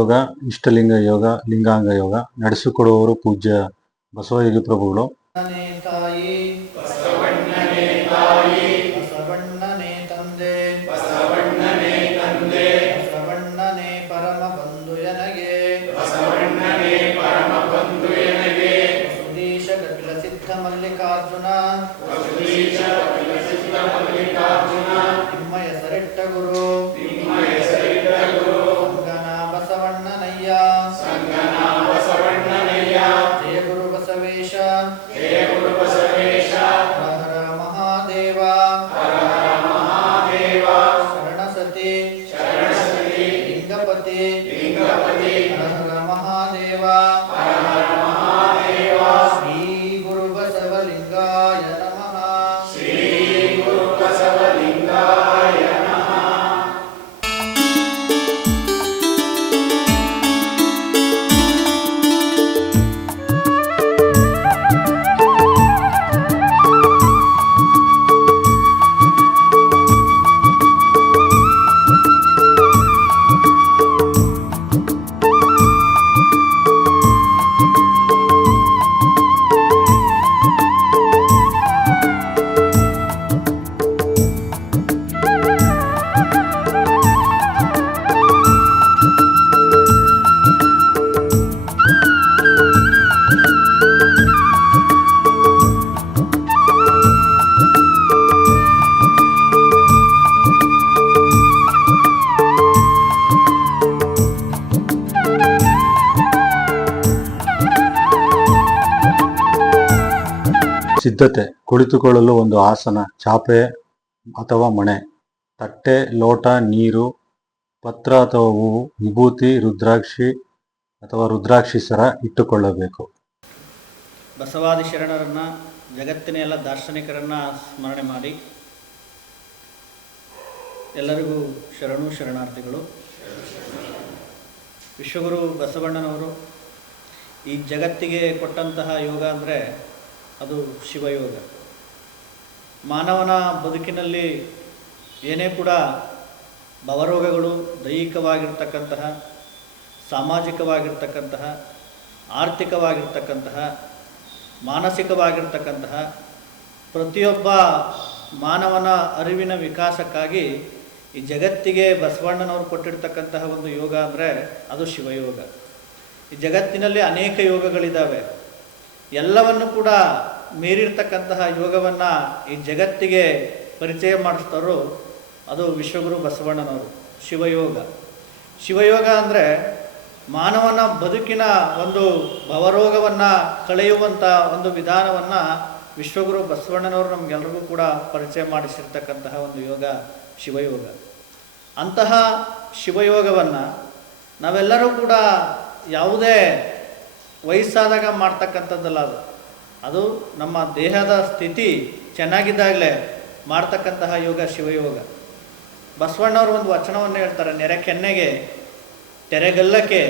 ಯೋಗ, ಇಷ್ಟಲಿಂಗ ಯೋಗ, ಲಿಂಗಾಂಗ ಯೋಗ ನಡೆಸಿಕೊಡುವವರು ಪೂಜ್ಯ ಬಸವಯೋಗಿ ಪ್ರಭುಗಳು. ಮಲ್ಲಿಕಾರ್ಜುನ ನಿಮ್ಮಯ ಸರಿಟ್ಟ ಗುರು ಸಂಗನ ಬಸವಣ್ಣನಯ್ಯ ಜಯ ಗುರು ಬಸವೇಶ ಹರ ಹರ ಮಹಾದೇವ ಶರಣಸತಿ ಲಿಂಗಪತಿ ಹರ ಹರ ಮಹಾದೇವ ಶ್ರೀ ಗುರು ಬಸವಲಿಂಗಾಯ ನಮಃ. ಸಿದ್ಧತೆ: ಕುಳಿತುಕೊಳ್ಳಲು ಒಂದು ಆಸನ, ಚಾಪೆ ಅಥವಾ ಮಣೆ, ತಟ್ಟೆ, ಲೋಟ, ನೀರು, ಪತ್ರ ಅಥವಾ ಹೂವು, ವಿಭೂತಿ, ರುದ್ರಾಕ್ಷಿ ಅಥವಾ ರುದ್ರಾಕ್ಷಿ ಸರ ಇಟ್ಟುಕೊಳ್ಳಬೇಕು. ಬಸವಾದಿ ಶರಣರನ್ನ, ಜಗತ್ತಿನ ಎಲ್ಲ ದಾರ್ಶನಿಕರನ್ನ ಸ್ಮರಣೆ ಮಾಡಿ. ಎಲ್ಲರಿಗೂ ಶರಣು ಶರಣಾರ್ಥಿಗಳು. ವಿಶ್ವಗುರು ಬಸವಣ್ಣನವರು ಈ ಜಗತ್ತಿಗೆ ಕೊಟ್ಟಂತಹ ಯೋಗ ಅಂದರೆ ಅದು ಶಿವಯೋಗ. ಮಾನವನ ಬದುಕಿನಲ್ಲಿ ಏನೇ ಕೂಡ ಭವರೋಗಗಳು, ದೈಹಿಕವಾಗಿರ್ತಕ್ಕಂತಹ, ಸಾಮಾಜಿಕವಾಗಿರ್ತಕ್ಕಂತಹ, ಆರ್ಥಿಕವಾಗಿರ್ತಕ್ಕಂತಹ, ಮಾನಸಿಕವಾಗಿರ್ತಕ್ಕಂತಹ ಪ್ರತಿಯೊಬ್ಬ ಮಾನವನ ಅರಿವಿನ ವಿಕಾಸಕ್ಕಾಗಿ ಈ ಜಗತ್ತಿಗೆ ಬಸವಣ್ಣನವರು ಕೊಟ್ಟಿರ್ತಕ್ಕಂತಹ ಒಂದು ಯೋಗ ಅಂದರೆ ಅದು ಶಿವಯೋಗ. ಈ ಜಗತ್ತಿನಲ್ಲಿ ಅನೇಕ ಯೋಗಗಳಿದ್ದಾವೆ. ಎಲ್ಲವನ್ನು ಕೂಡ ಮೀರಿರ್ತಕ್ಕಂತಹ ಯೋಗವನ್ನು ಈ ಜಗತ್ತಿಗೆ ಪರಿಚಯ ಮಾಡಿಸ್ತಾರೋ ಅದು ವಿಶ್ವಗುರು ಬಸವಣ್ಣನವರು. ಶಿವಯೋಗ ಅಂದರೆ ಮಾನವನ ಬದುಕಿನ ಒಂದು ಭವರೋಗವನ್ನು ಕಳೆಯುವಂಥ ಒಂದು ವಿಧಾನವನ್ನು ವಿಶ್ವಗುರು ಬಸವಣ್ಣನವರು ನಮಗೆಲ್ಲರಿಗೂ ಕೂಡ ಪರಿಚಯ ಮಾಡಿಸಿರ್ತಕ್ಕಂತಹ ಒಂದು ಯೋಗ ಶಿವಯೋಗ. ಅಂತಹ ಶಿವಯೋಗವನ್ನು ನಾವೆಲ್ಲರೂ ಕೂಡ ಯಾವುದೇ ವಯಸ್ಸಾದಾಗ ಮಾಡ್ತಕ್ಕಂಥದ್ದಲ್ಲ. ಅದು ನಮ್ಮ ದೇಹದ ಸ್ಥಿತಿ ಚೆನ್ನಾಗಿದ್ದಾಗಲೇ ಮಾಡ್ತಕ್ಕಂತಹ ಯೋಗ ಶಿವಯೋಗ. ಬಸವಣ್ಣವರು ಒಂದು ವಚನವನ್ನು ಹೇಳ್ತಾರೆ, ನೆರೆ ಕೆನ್ನೆಗೆ ತೆರೆಗಲ್ಲಕ್ಕೆ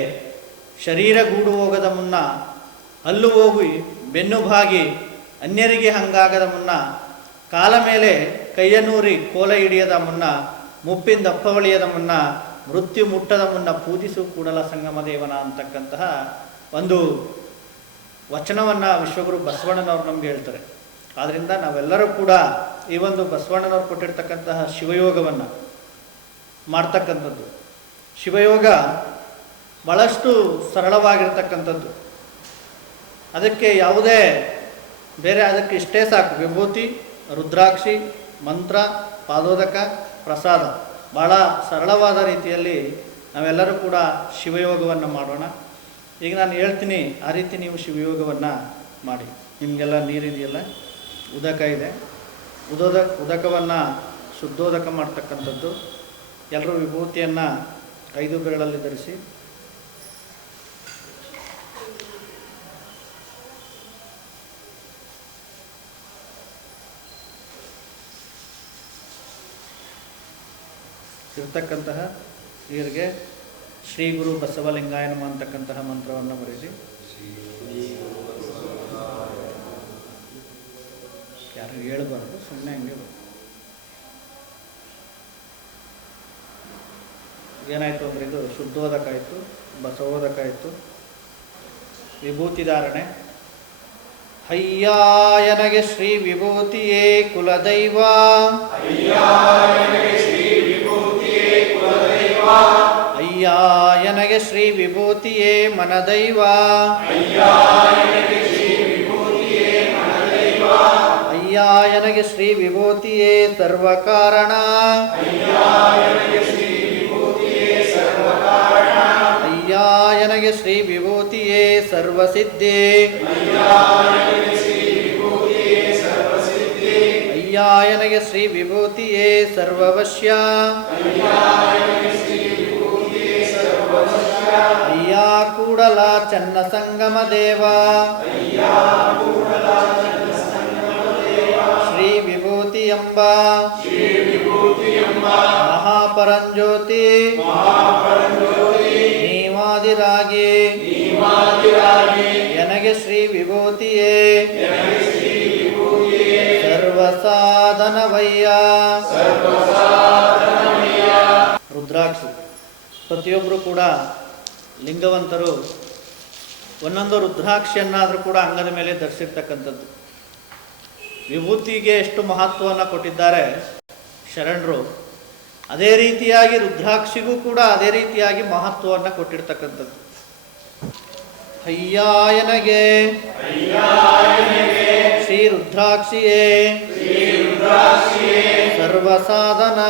ಶರೀರ ಗೂಡು ಹೋಗದ ಮುನ್ನ, ಹಲ್ಲು ಹೋಗಿ ಬೆನ್ನು ಬಾಗಿ ಅನ್ಯರಿಗೆ ಹಂಗಾಗದ ಮುನ್ನ, ಕಾಲ ಮೇಲೆ ಕೈಯನೂರಿ ಕೋಲ ಹಿಡಿಯದ ಮುನ್ನ, ಮುಪ್ಪಿಂದ ಅಪ್ಪವಳಿಯದ ಮುನ್ನ, ಮೃತ್ಯು ಮುಟ್ಟದ ಮುನ್ನ ಪೂಜಿಸು ಕೂಡಲ ಸಂಗಮ ದೇವನ ಅಂತಕ್ಕಂತಹ ಒಂದು ವಚನವನ್ನು ವಿಶ್ವಗುರು ಬಸವಣ್ಣನವರು ನಮಗೆ ಹೇಳ್ತಾರೆ. ಆದ್ದರಿಂದ ನಾವೆಲ್ಲರೂ ಕೂಡ ಈ ಒಂದು ಬಸವಣ್ಣನವರು ಕೊಟ್ಟಿರ್ತಕ್ಕಂತಹ ಶಿವಯೋಗವನ್ನು ಮಾಡ್ತಕ್ಕಂಥದ್ದು. ಶಿವಯೋಗ ಭಾಳಷ್ಟು ಸರಳವಾಗಿರ್ತಕ್ಕಂಥದ್ದು. ಅದಕ್ಕೆ ಯಾವುದೇ ಬೇರೆ, ಅದಕ್ಕೆ ಇಷ್ಟೇ ಸಾಕು: ವಿಭೂತಿ, ರುದ್ರಾಕ್ಷಿ, ಮಂತ್ರ, ಪಾದೋದಕ, ಪ್ರಸಾದ. ಭಾಳ ಸರಳವಾದ ರೀತಿಯಲ್ಲಿ ನಾವೆಲ್ಲರೂ ಕೂಡ ಶಿವಯೋಗವನ್ನು ಮಾಡೋಣ. ಈಗ ನಾನು ಹೇಳ್ತೀನಿ, ಆ ರೀತಿ ನೀವು ಶಿವಯೋಗವನ್ನು ಮಾಡಿ. ನಿಮಗೆಲ್ಲ ನೀರಿದೆಯಲ್ಲ, ಉದಕ ಇದೆ, ಉದಕವನ್ನು ಶುದ್ಧೋದಕ ಮಾಡ್ತಕ್ಕಂಥದ್ದು. ಎಲ್ಲರೂ ವಿಭೂತಿಯನ್ನು 5 ಬೆರಳಲ್ಲಿ ಧರಿಸಿ ಇರ್ತಕ್ಕಂತಹ ನೀರಿಗೆ ಶ್ರೀ ಗುರು ಬಸವಲಿಂಗಾಯ ನಮಃ ಅಂತಕ್ಕಂತಹ ಮಂತ್ರವನ್ನು ಬರೆಸಿ. ಯಾರು ಹೇಳಬಾರ್ದು, ಸುಮ್ಮನೆ ಹಂಗೆ ಏನಾಯಿತು ಅಂದರೆ ಇದು ಶುದ್ಧೋದಕ ಆಯಿತು, ಬಸವೋದಕ ಆಯಿತು. ವಿಭೂತಿ ಧಾರಣೆ. ಹಯ್ಯಾಯನಗೆ ಶ್ರೀ ವಿಭೂತಿಯೇ ಕುಲದೈವ, ಅಯ್ಯಾಯನಗೆ ಶ್ರೀ ವಿಭೂತಿಯೇ ಮನದೈವ, ಅಯ್ಯಾಯನಗೆ ಶ್ರೀ ವಿಭೂತಿಯೇ ಸರ್ವಕಾರಣ, ಅಯ್ಯಾಯನಗೆ ಶ್ರೀ ವಿಭೂತಿಯೇ ಸರ್ವಸಿದ್ಧಿ, ಅಯ್ಯಾಯನಗೆ ಶ್ರೀ ವಿಭೂತಿಯೇ ಸರ್ವವಶ್ಯ, ಅಯ್ಯಾ ಕೂಡಲ ಚನ್ನ ಸಂಗಮ ದೇವ, ಶ್ರೀ ವಿಭೂತಿ ಎಂಬ ಮಹಾಪರಂಜ್ಯೋತಿ ನೀವಾದಿರಾಗಿ ಎನಗೆ ಶ್ರೀ ವಿಭೂತಿಯೇ ಸರ್ವಸಾಧನವಯ್ಯ. ರುದ್ರಾಕ್ಷಿ ಪ್ರತಿಯೊಬ್ಬರು ಕೂಡ ಲಿಂಗವಂತರು ಒಂದೊಂದು ರುದ್ರಾಕ್ಷಿಯನ್ನಾದರೂ ಕೂಡ ಅಂಗದ ಮೇಲೆ ಧರಿಸಿರ್ತಕ್ಕಂಥದ್ದು. ವಿಭೂತಿಗೆ ಎಷ್ಟು ಮಹತ್ವವನ್ನು ಕೊಟ್ಟಿದ್ದಾರೆ ಶರಣರು, ಅದೇ ರೀತಿಯಾಗಿ ರುದ್ರಾಕ್ಷಿಗೂ ಕೂಡ ಅದೇ ರೀತಿಯಾಗಿ ಮಹತ್ವವನ್ನು ಕೊಟ್ಟಿರ್ತಕ್ಕಂಥದ್ದು. ಅಯ್ಯಾಯನಗೆ ಶ್ರೀ ರುದ್ರಾಕ್ಷಿಯೇ ಸರ್ವಸಾಧನ,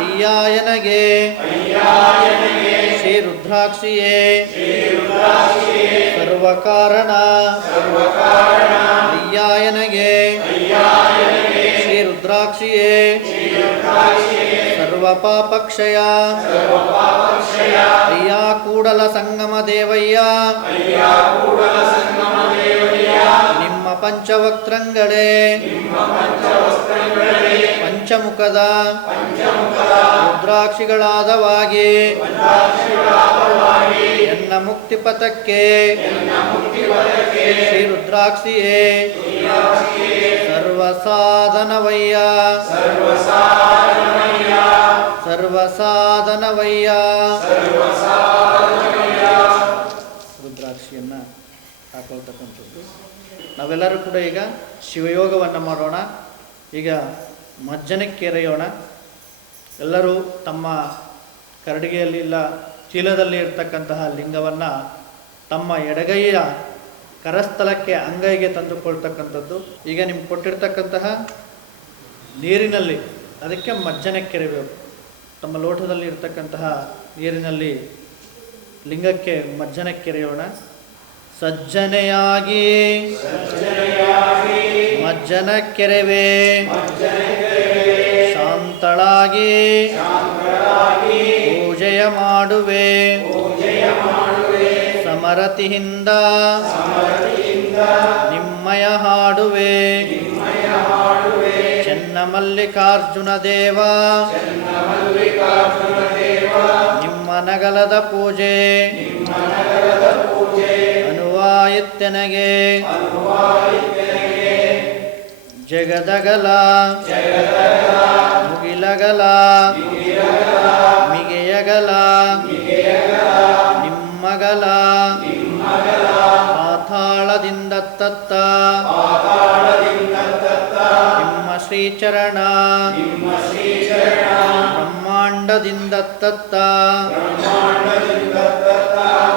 ಅಯ್ಯಾಯನಗೆ ಶ್ರೀ ರುದ್ರಾಕ್ಷಿಯೇ ಸರ್ವಕಾರಣ, ಅಯ್ಯಾಯನಗೆ ಶ್ರೀ ರುದ್ರಾಕ್ಷಿಯೇ ಸರ್ವಪಾಪಕ್ಷಯ, ಅಯ್ಯಾ ಕೂಡಲ ಸಂಗಮ ದೇವಯ್ಯ ನಿಮ್ಮ ಪಂಚವಕ್ತ್ರಗಳೇ ಪಂಚಮುಖದ ರುದ್ರಾಕ್ಷಿಗಳಾದವಾಗಿ ಎನ್ನ ಮುಕ್ತಿ ಪಥಕ್ಕೆ ಶ್ರೀ ರುದ್ರಾಕ್ಷಿಯೇ ಸರ್ವಸಾಧನವಯ್ಯ, ಸರ್ವಸಾಧನವಯ್ಯ. ರುದ್ರಾಕ್ಷಿಯನ್ನು ಹಾಕೊಳ್ತಕ್ಕಂಥದ್ದು. ನಾವೆಲ್ಲರೂ ಕೂಡ ಈಗ ಶಿವಯೋಗವನ್ನು ಮಾಡೋಣ. ಈಗ ಮಜ್ಜನಕ್ಕೆರೆಯೋಣ. ಎಲ್ಲರೂ ತಮ್ಮ ಕರಡಿಗೆಯಲ್ಲಿ ಇಲ್ಲ ಚೀಲದಲ್ಲಿ ಇರ್ತಕ್ಕಂತಹ ಲಿಂಗವನ್ನು ತಮ್ಮ ಎಡಗೈಯ ಕರಸ್ಥಲಕ್ಕೆ ಅಂಗೈಗೆ ತಂದುಕೊಳ್ತಕ್ಕಂಥದ್ದು. ಈಗ ನಿಮ್ಗೆ ಕೊಟ್ಟಿರ್ತಕ್ಕಂತಹ ನೀರಿನಲ್ಲಿ ಅದಕ್ಕೆ ಮಜ್ಜನಕ್ಕೆರೆಯಬೇಕು. ತಮ್ಮ ಲೋಟದಲ್ಲಿ ಇರ್ತಕ್ಕಂತಹ ನೀರಿನಲ್ಲಿ ಲಿಂಗಕ್ಕೆ ಮಜ್ಜನಕ್ಕೆರೆಯೋಣ. ಸಜ್ಜನೆಯಾಗಿ ಮಜ್ಜನಕ್ಕೆರೆವೆ, ಶಾಂತಳಾಗಿ ಪೂಜೆಯ ಮಾಡುವೆ, ಸಮರತಿಯಿಂದ ನಿಮ್ಮಯ ಹಾಡುವೆ, ಚೆನ್ನಮಲ್ಲಿಕಾರ್ಜುನ ದೇವ ನಿಮ್ಮ ನಗಲದ ಪೂಜೆ ಅನುವಾಯಿತ್ತೆನಗೆ, ಜಗದಗಲ ಮುಗಿಲಗಲ ಮಿಗೆಯಗಲ ನಿಮ್ಮಗಲ ಪಾತಾಳದಿಂದ ತತ್ತ ನಿಮ್ಮ ಶ್ರೀಚರಣ ಬ್ರಹ್ಮಾಂಡದಿಂದ ತತ್ತ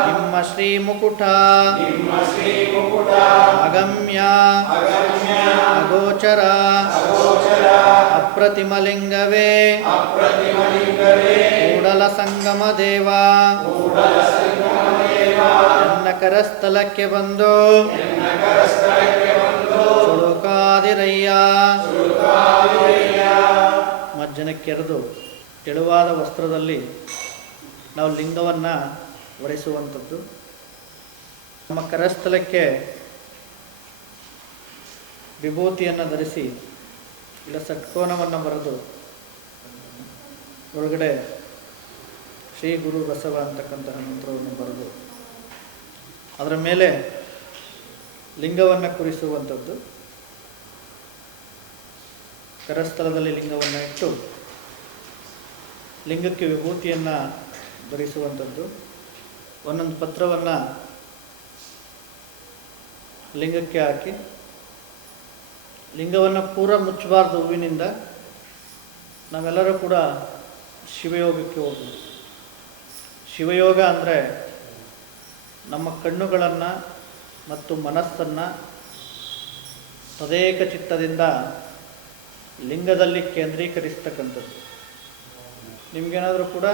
ನಿಮ್ಮ ಶ್ರೀ ಮುಕುಟ ಅಗಮ್ಯ ಅಗೋಚರ ಅಪ್ರತಿಮಲಿಂಗವೇ ಕೂಡಲ ಸಂಗಮ ದೇವ ನನ್ನ ಕರಸ್ಥಲಕ್ಕೆ ಬಂದು ಸುಳುಕಾದಿರಯ್ಯ. ಮಜ್ಜನಕ್ಕೆರೆದು ತೆಳುವಾದ ವಸ್ತ್ರದಲ್ಲಿ ನಾವು ಲಿಂಗವನ್ನು ಒರೆಸುವಂಥದ್ದು. ನಮ್ಮ ಕರಸ್ಥಲಕ್ಕೆ ವಿಭೂತಿಯನ್ನು ಧರಿಸಿ ಇಲ್ಲ ಷಟ್ಕೋನವನ್ನು ಬರೆದು ಒಳಗಡೆ ಶ್ರೀ ಗುರು ಬಸವ ಅಂತಕ್ಕಂತಹ ಮಂತ್ರವನ್ನು ಬರೆದು ಅದರ ಮೇಲೆ ಲಿಂಗವನ್ನು ಕುರಿಸುವಂಥದ್ದು. ಕರಸ್ಥಲದಲ್ಲಿ ಲಿಂಗವನ್ನು ಇಟ್ಟು ಲಿಂಗಕ್ಕೆ ವಿಭೂತಿಯನ್ನು ಧರಿಸುವಂಥದ್ದು. ಒಂದೊಂದು ಪತ್ರವನ್ನು ಲಿಂಗಕ್ಕೆ ಹಾಕಿ, ಲಿಂಗವನ್ನು ಪೂರ ಮುಚ್ಚಬಾರ್ದು ಹೂವಿನಿಂದ. ನಾವೆಲ್ಲರೂ ಕೂಡ ಶಿವಯೋಗಕ್ಕೆ ಹೋಗ್ಬೋದು. ಶಿವಯೋಗ ಅಂದರೆ ನಮ್ಮ ಕಣ್ಣುಗಳನ್ನು ಮತ್ತು ಮನಸ್ಸನ್ನು ತದೇಕ ಚಿತ್ತದಿಂದ ಲಿಂಗದಲ್ಲಿ ಕೇಂದ್ರೀಕರಿಸ್ತಕ್ಕಂಥದ್ದು. ನಿಮಗೇನಾದರೂ ಕೂಡ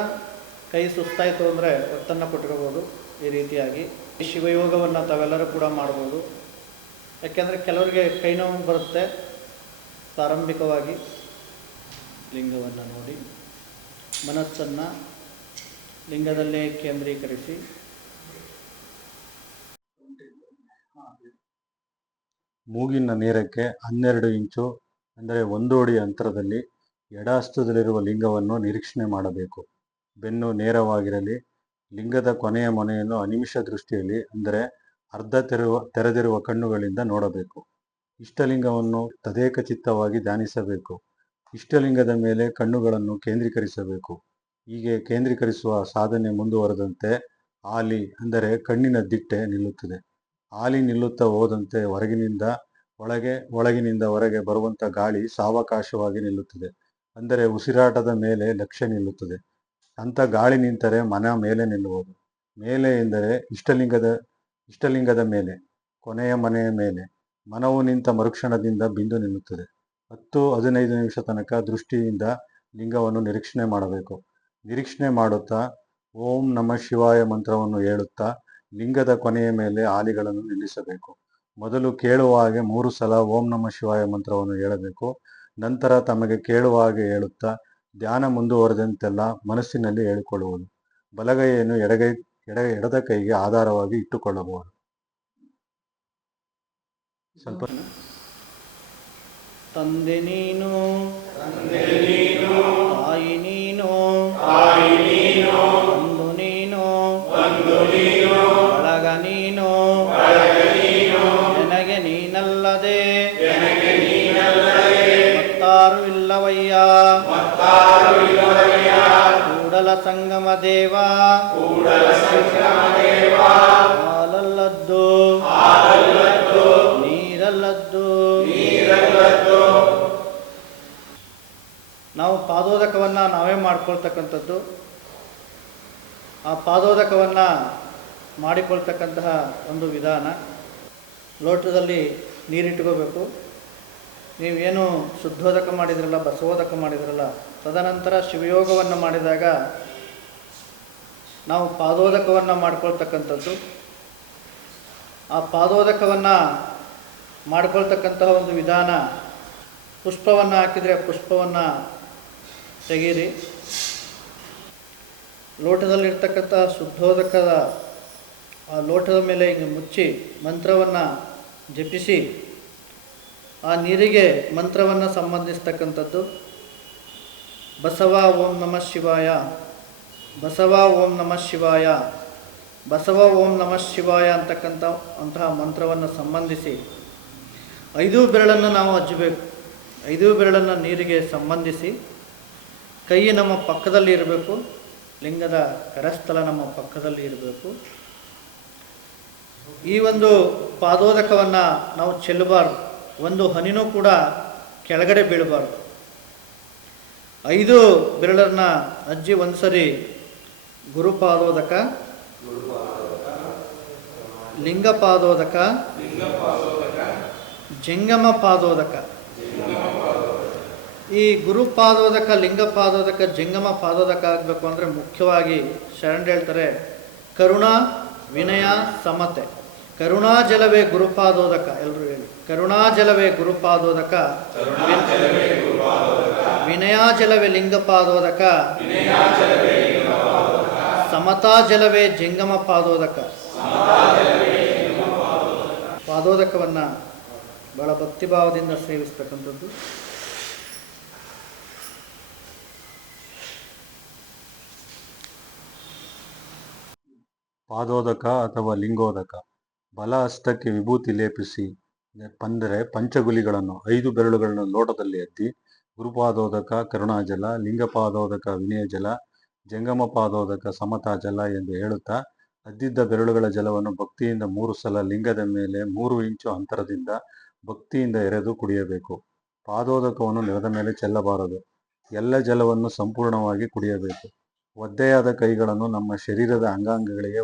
ಕೈ ಸುಸ್ತಾಯಿತು ಅಂದರೆ ಒತ್ತನ್ನು ಕೊಟ್ಕೋಬೋದು. ಈ ರೀತಿಯಾಗಿ ಈ ಶಿವಯೋಗವನ್ನು ತಾವೆಲ್ಲರೂ ಕೂಡ ಮಾಡ್ಬೋದು. ಯಾಕೆಂದರೆ ಕೆಲವರಿಗೆ ಕೈ ನೋವು ಬರುತ್ತೆ. ಪ್ರಾರಂಭಿಕವಾಗಿ ಲಿಂಗವನ್ನು ನೋಡಿ ಮನಸ್ಸನ್ನು ಲಿಂಗದಲ್ಲೇ ಕೇಂದ್ರೀಕರಿಸಿ ಮೂಗಿನ ನೇರಕ್ಕೆ 12 ಇಂಚು ಅಂದರೆ 1 ಅಡಿ ಅಂತರದಲ್ಲಿ ಎಡಹಸ್ತದಲ್ಲಿರುವ ಲಿಂಗವನ್ನು ನಿರೀಕ್ಷಣೆ ಮಾಡಬೇಕು. ಬೆನ್ನು ನೇರವಾಗಿರಲಿ. ಲಿಂಗದ ಕೊನೆಯ ಮೊನೆಯನ್ನು ಅನಿಮಿಷ ದೃಷ್ಟಿಯಲ್ಲಿ ಅಂದರೆ ಅರ್ಧ ತೆರೆದಿರುವ ಕಣ್ಣುಗಳಿಂದ ನೋಡಬೇಕು. ಇಷ್ಟಲಿಂಗವನ್ನು ತದೇಕ ಚಿತ್ತವಾಗಿ ಧ್ಯಾನಿಸಬೇಕು. ಇಷ್ಟಲಿಂಗದ ಮೇಲೆ ಕಣ್ಣುಗಳನ್ನು ಕೇಂದ್ರೀಕರಿಸಬೇಕು. ಹೀಗೆ ಕೇಂದ್ರೀಕರಿಸುವ ಸಾಧನೆ ಮುಂದುವರೆದಂತೆ ಆಲಿ ಅಂದರೆ ಕಣ್ಣಿನ ದಿಟ್ಟೆ ನಿಲ್ಲುತ್ತದೆ. ಆಲಿ ನಿಲ್ಲುತ್ತಾ ಹೋದಂತೆ ಹೊರಗಿನಿಂದ ಒಳಗೆ, ಒಳಗಿನಿಂದ ಹೊರಗೆ ಬರುವಂಥ ಗಾಳಿ ಸಾವಕಾಶವಾಗಿ ನಿಲ್ಲುತ್ತದೆ. ಅಂದರೆ ಉಸಿರಾಟದ ಮೇಲೆ ಲಕ್ಷ್ಯ ನಿಲ್ಲುತ್ತದೆ. ಅಂಥ ಗಾಳಿ ನಿಂತರೆ ಮನ ಮೇಲೆ ನಿಲ್ಲುವುದು. ಮೇಲೆ ಎಂದರೆ ಇಷ್ಟಲಿಂಗದ ಮೇಲೆ, ಕೊನೆಯ ಮನೆಯ ಮೇಲೆ. ಮನವು ನಿಂತ ಮರುಕ್ಷಣದಿಂದ ಬಿಂದು ನಿಲ್ಲುತ್ತದೆ. 10-15 ನಿಮಿಷ ತನಕ ದೃಷ್ಟಿಯಿಂದ ಲಿಂಗವನ್ನು ನಿರೀಕ್ಷಣೆ ಮಾಡಬೇಕು. ನಿರೀಕ್ಷಣೆ ಮಾಡುತ್ತಾ ಓಂ ನಮಃ ಶಿವಾಯ ಮಂತ್ರವನ್ನು ಹೇಳುತ್ತಾ ಲಿಂಗದ ಕೊನೆಯ ಮೇಲೆ ಆಲಿಗಳನ್ನು ನಿಲ್ಲಿಸಬೇಕು. ಮೊದಲು ಕೇಳುವ ಹಾಗೆ 3 ಸಲ ಓಂ ನಮಃ ಶಿವಾಯ ಮಂತ್ರವನ್ನು ಹೇಳಬೇಕು. ನಂತರ ತಮಗೆ ಕೇಳುವ ಹಾಗೆ ಹೇಳುತ್ತಾ ಧ್ಯಾನ ಮುಂದುವರೆದಂತೆಲ್ಲ ಮನಸ್ಸಿನಲ್ಲಿ ಹೇಳಿಕೊಳ್ಳುವುದು. ಬಲಗೈಯನ್ನು ಎಡದ ಕೈಗೆ ಆಧಾರವಾಗಿ ಇಟ್ಟುಕೊಳ್ಳಬಹುದು. ಸ್ವಲ್ಪ ತಂದೆ ನೀನು, ತಾಯಿ ನೀನು, ಬಂಧು ನೀನು, ಬಳಗ ನೀನು, ನನಗೆ ನೀನಲ್ಲದೆ ಮತ್ತಾರು ಇಲ್ಲವಯ್ಯ. ಕೂಡಲ ಸಂಗಮ ದೇವ ಹಾಲಲ್ಲದ್ದು ನೀರಲ್ಲದ್ದು. ನಾವು ಪಾದೋದಕವನ್ನು ನಾವೇ ಮಾಡ್ಕೊಳ್ತಕ್ಕಂಥದ್ದು. ಆ ಪಾದೋದಕವನ್ನು ಮಾಡಿಕೊಳ್ತಕ್ಕಂತಹ ಒಂದು ವಿಧಾನ. ಲೋಟದಲ್ಲಿ ನೀರಿಟ್ಕೋಬೇಕು. ನೀವೇನು ಶುದ್ಧೋದಕ ಮಾಡಿದ್ರಲ್ಲ, ಬಸವೋದಕ ಮಾಡಿದ್ರಲ್ಲ, ತದನಂತರ ಶಿವಯೋಗವನ್ನು ಮಾಡಿದಾಗ ನಾವು ಪಾದೋದಕವನ್ನು ಮಾಡ್ಕೊಳ್ತಕ್ಕಂಥದ್ದು. ಆ ಪಾದೋದಕವನ್ನು ಮಾಡ್ಕೊಳ್ತಕ್ಕಂತಹ ಒಂದು ವಿಧಾನ, ಪುಷ್ಪವನ್ನು ಹಾಕಿದರೆ ಪುಷ್ಪವನ್ನು ತೆಗೀರಿ. ಲೋಟದಲ್ಲಿರ್ತಕ್ಕಂಥ ಶುದ್ಧೋದಕದ ಆ ಲೋಟದ ಮೇಲೆ ಹಿಂಗೆ ಮುಚ್ಚಿ ಮಂತ್ರವನ್ನು ಜಪಿಸಿ ಆ ನೀರಿಗೆ ಮಂತ್ರವನ್ನು ಸಂಬಂಧಿಸ್ತಕ್ಕಂಥದ್ದು. ಬಸವ ಓಂ ನಮಃ ಶಿವಾಯ, ಬಸವ ಓಂ ನಮಃ ಶಿವಾಯ, ಬಸವ ಓಂ ನಮಃ ಶಿವಾಯ ಅಂತಹ ಮಂತ್ರವನ್ನು ಸಂಬಂಧಿಸಿ 5 ಬೆರಳನ್ನು ನಾವು ಹಚ್ಚಬೇಕು. 5 ಬೆರಳನ್ನು ನೀರಿಗೆ ಸಂಬಂಧಿಸಿ ಕೈ ನಮ್ಮ ಪಕ್ಕದಲ್ಲಿ ಇರಬೇಕು. ಲಿಂಗದ ಕರಸ್ಥಲ ನಮ್ಮ ಪಕ್ಕದಲ್ಲಿ ಇರಬೇಕು. ಈ ಒಂದು ಪಾದೋದಕವನ್ನು ನಾವು ಚೆಲ್ಲಬಾರ್ದು. ಒಂದು ಹನಿನೂ ಕೂಡ ಕೆಳಗಡೆ ಬೀಳಬಾರ್ದು. 5 ಬೆರಳನ್ನು ಅಜ್ಜಿ ಒಂದು ಸರಿ ಗುರುಪಾದೋದಕ, ಲಿಂಗ ಪಾದೋದಕ, ಜಂಗಮ ಪಾದೋದಕ. ಈ ಗುರುಪಾದೋದಕ, ಲಿಂಗ ಪಾದೋದಕ, ಜಂಗಮ ಪಾದೋದಕ ಆಗಬೇಕು ಅಂದರೆ ಮುಖ್ಯವಾಗಿ ಶರಣರು ಹೇಳ್ತಾರೆ ಕರುಣಾ ವಿನಯ ಸಮತೆ. ಕರುಣಾಜಲವೇ ಗುರುಪಾದೋದಕ. ಎಲ್ಲರೂ ಹೇಳಿ, ಕರುಣಾಜಲವೇ ಗುರುಪಾದೋದಕ, ವಿನಯಾಜಲವೇ ಲಿಂಗಪಾದೋದಕ, ಸಮತಾಜಲವೇ ಜಂಗಮ ಪಾದೋದಕ. ಪಾದೋದಕವನ್ನು ಬಹಳ ಭಕ್ತಿಭಾವದಿಂದ ಸೇವಿಸ್ತಕ್ಕಂಥದ್ದು. ಪಾದೋದಕ ಅಥವಾ ಲಿಂಗೋದಕ. ಬಲ ಹಸ್ತಕ್ಕೆ ವಿಭೂತಿ ಲೇಪಿಸಿ ಅಂದರೆ ಪಂಚಗುಲಿಗಳನ್ನು 5 ಬೆರಳುಗಳನ್ನು ಲೋಟದಲ್ಲಿ ಎತ್ತಿ ಗುರುಪಾದೋದಕ ಕರುಣಾಜಲ, ಲಿಂಗಪಾದೋದಕ ವಿನಯಜಲ, ಜಂಗಮ ಪಾದೋದಕ ಸಮತಾ ಜಲ ಎಂದು ಹೇಳುತ್ತಾ ಅದ್ದಿದ್ದ ಬೆರಳುಗಳ ಜಲವನ್ನು ಭಕ್ತಿಯಿಂದ 3 ಸಲ ಲಿಂಗದ ಮೇಲೆ 3 ಇಂಚು ಅಂತರದಿಂದ ಭಕ್ತಿಯಿಂದ ಎರೆದು ಕುಡಿಯಬೇಕು. ಪಾದೋದಕವನ್ನು ನೆಲದ ಮೇಲೆ ಚೆಲ್ಲಬಾರದು. ಎಲ್ಲ ಜಲವನ್ನು ಸಂಪೂರ್ಣವಾಗಿ ಕುಡಿಯಬೇಕು. ಒದ್ದೆಯಾದ ಕೈಗಳನ್ನು ನಮ್ಮ ಶರೀರದ ಅಂಗಾಂಗಗಳಿಗೆ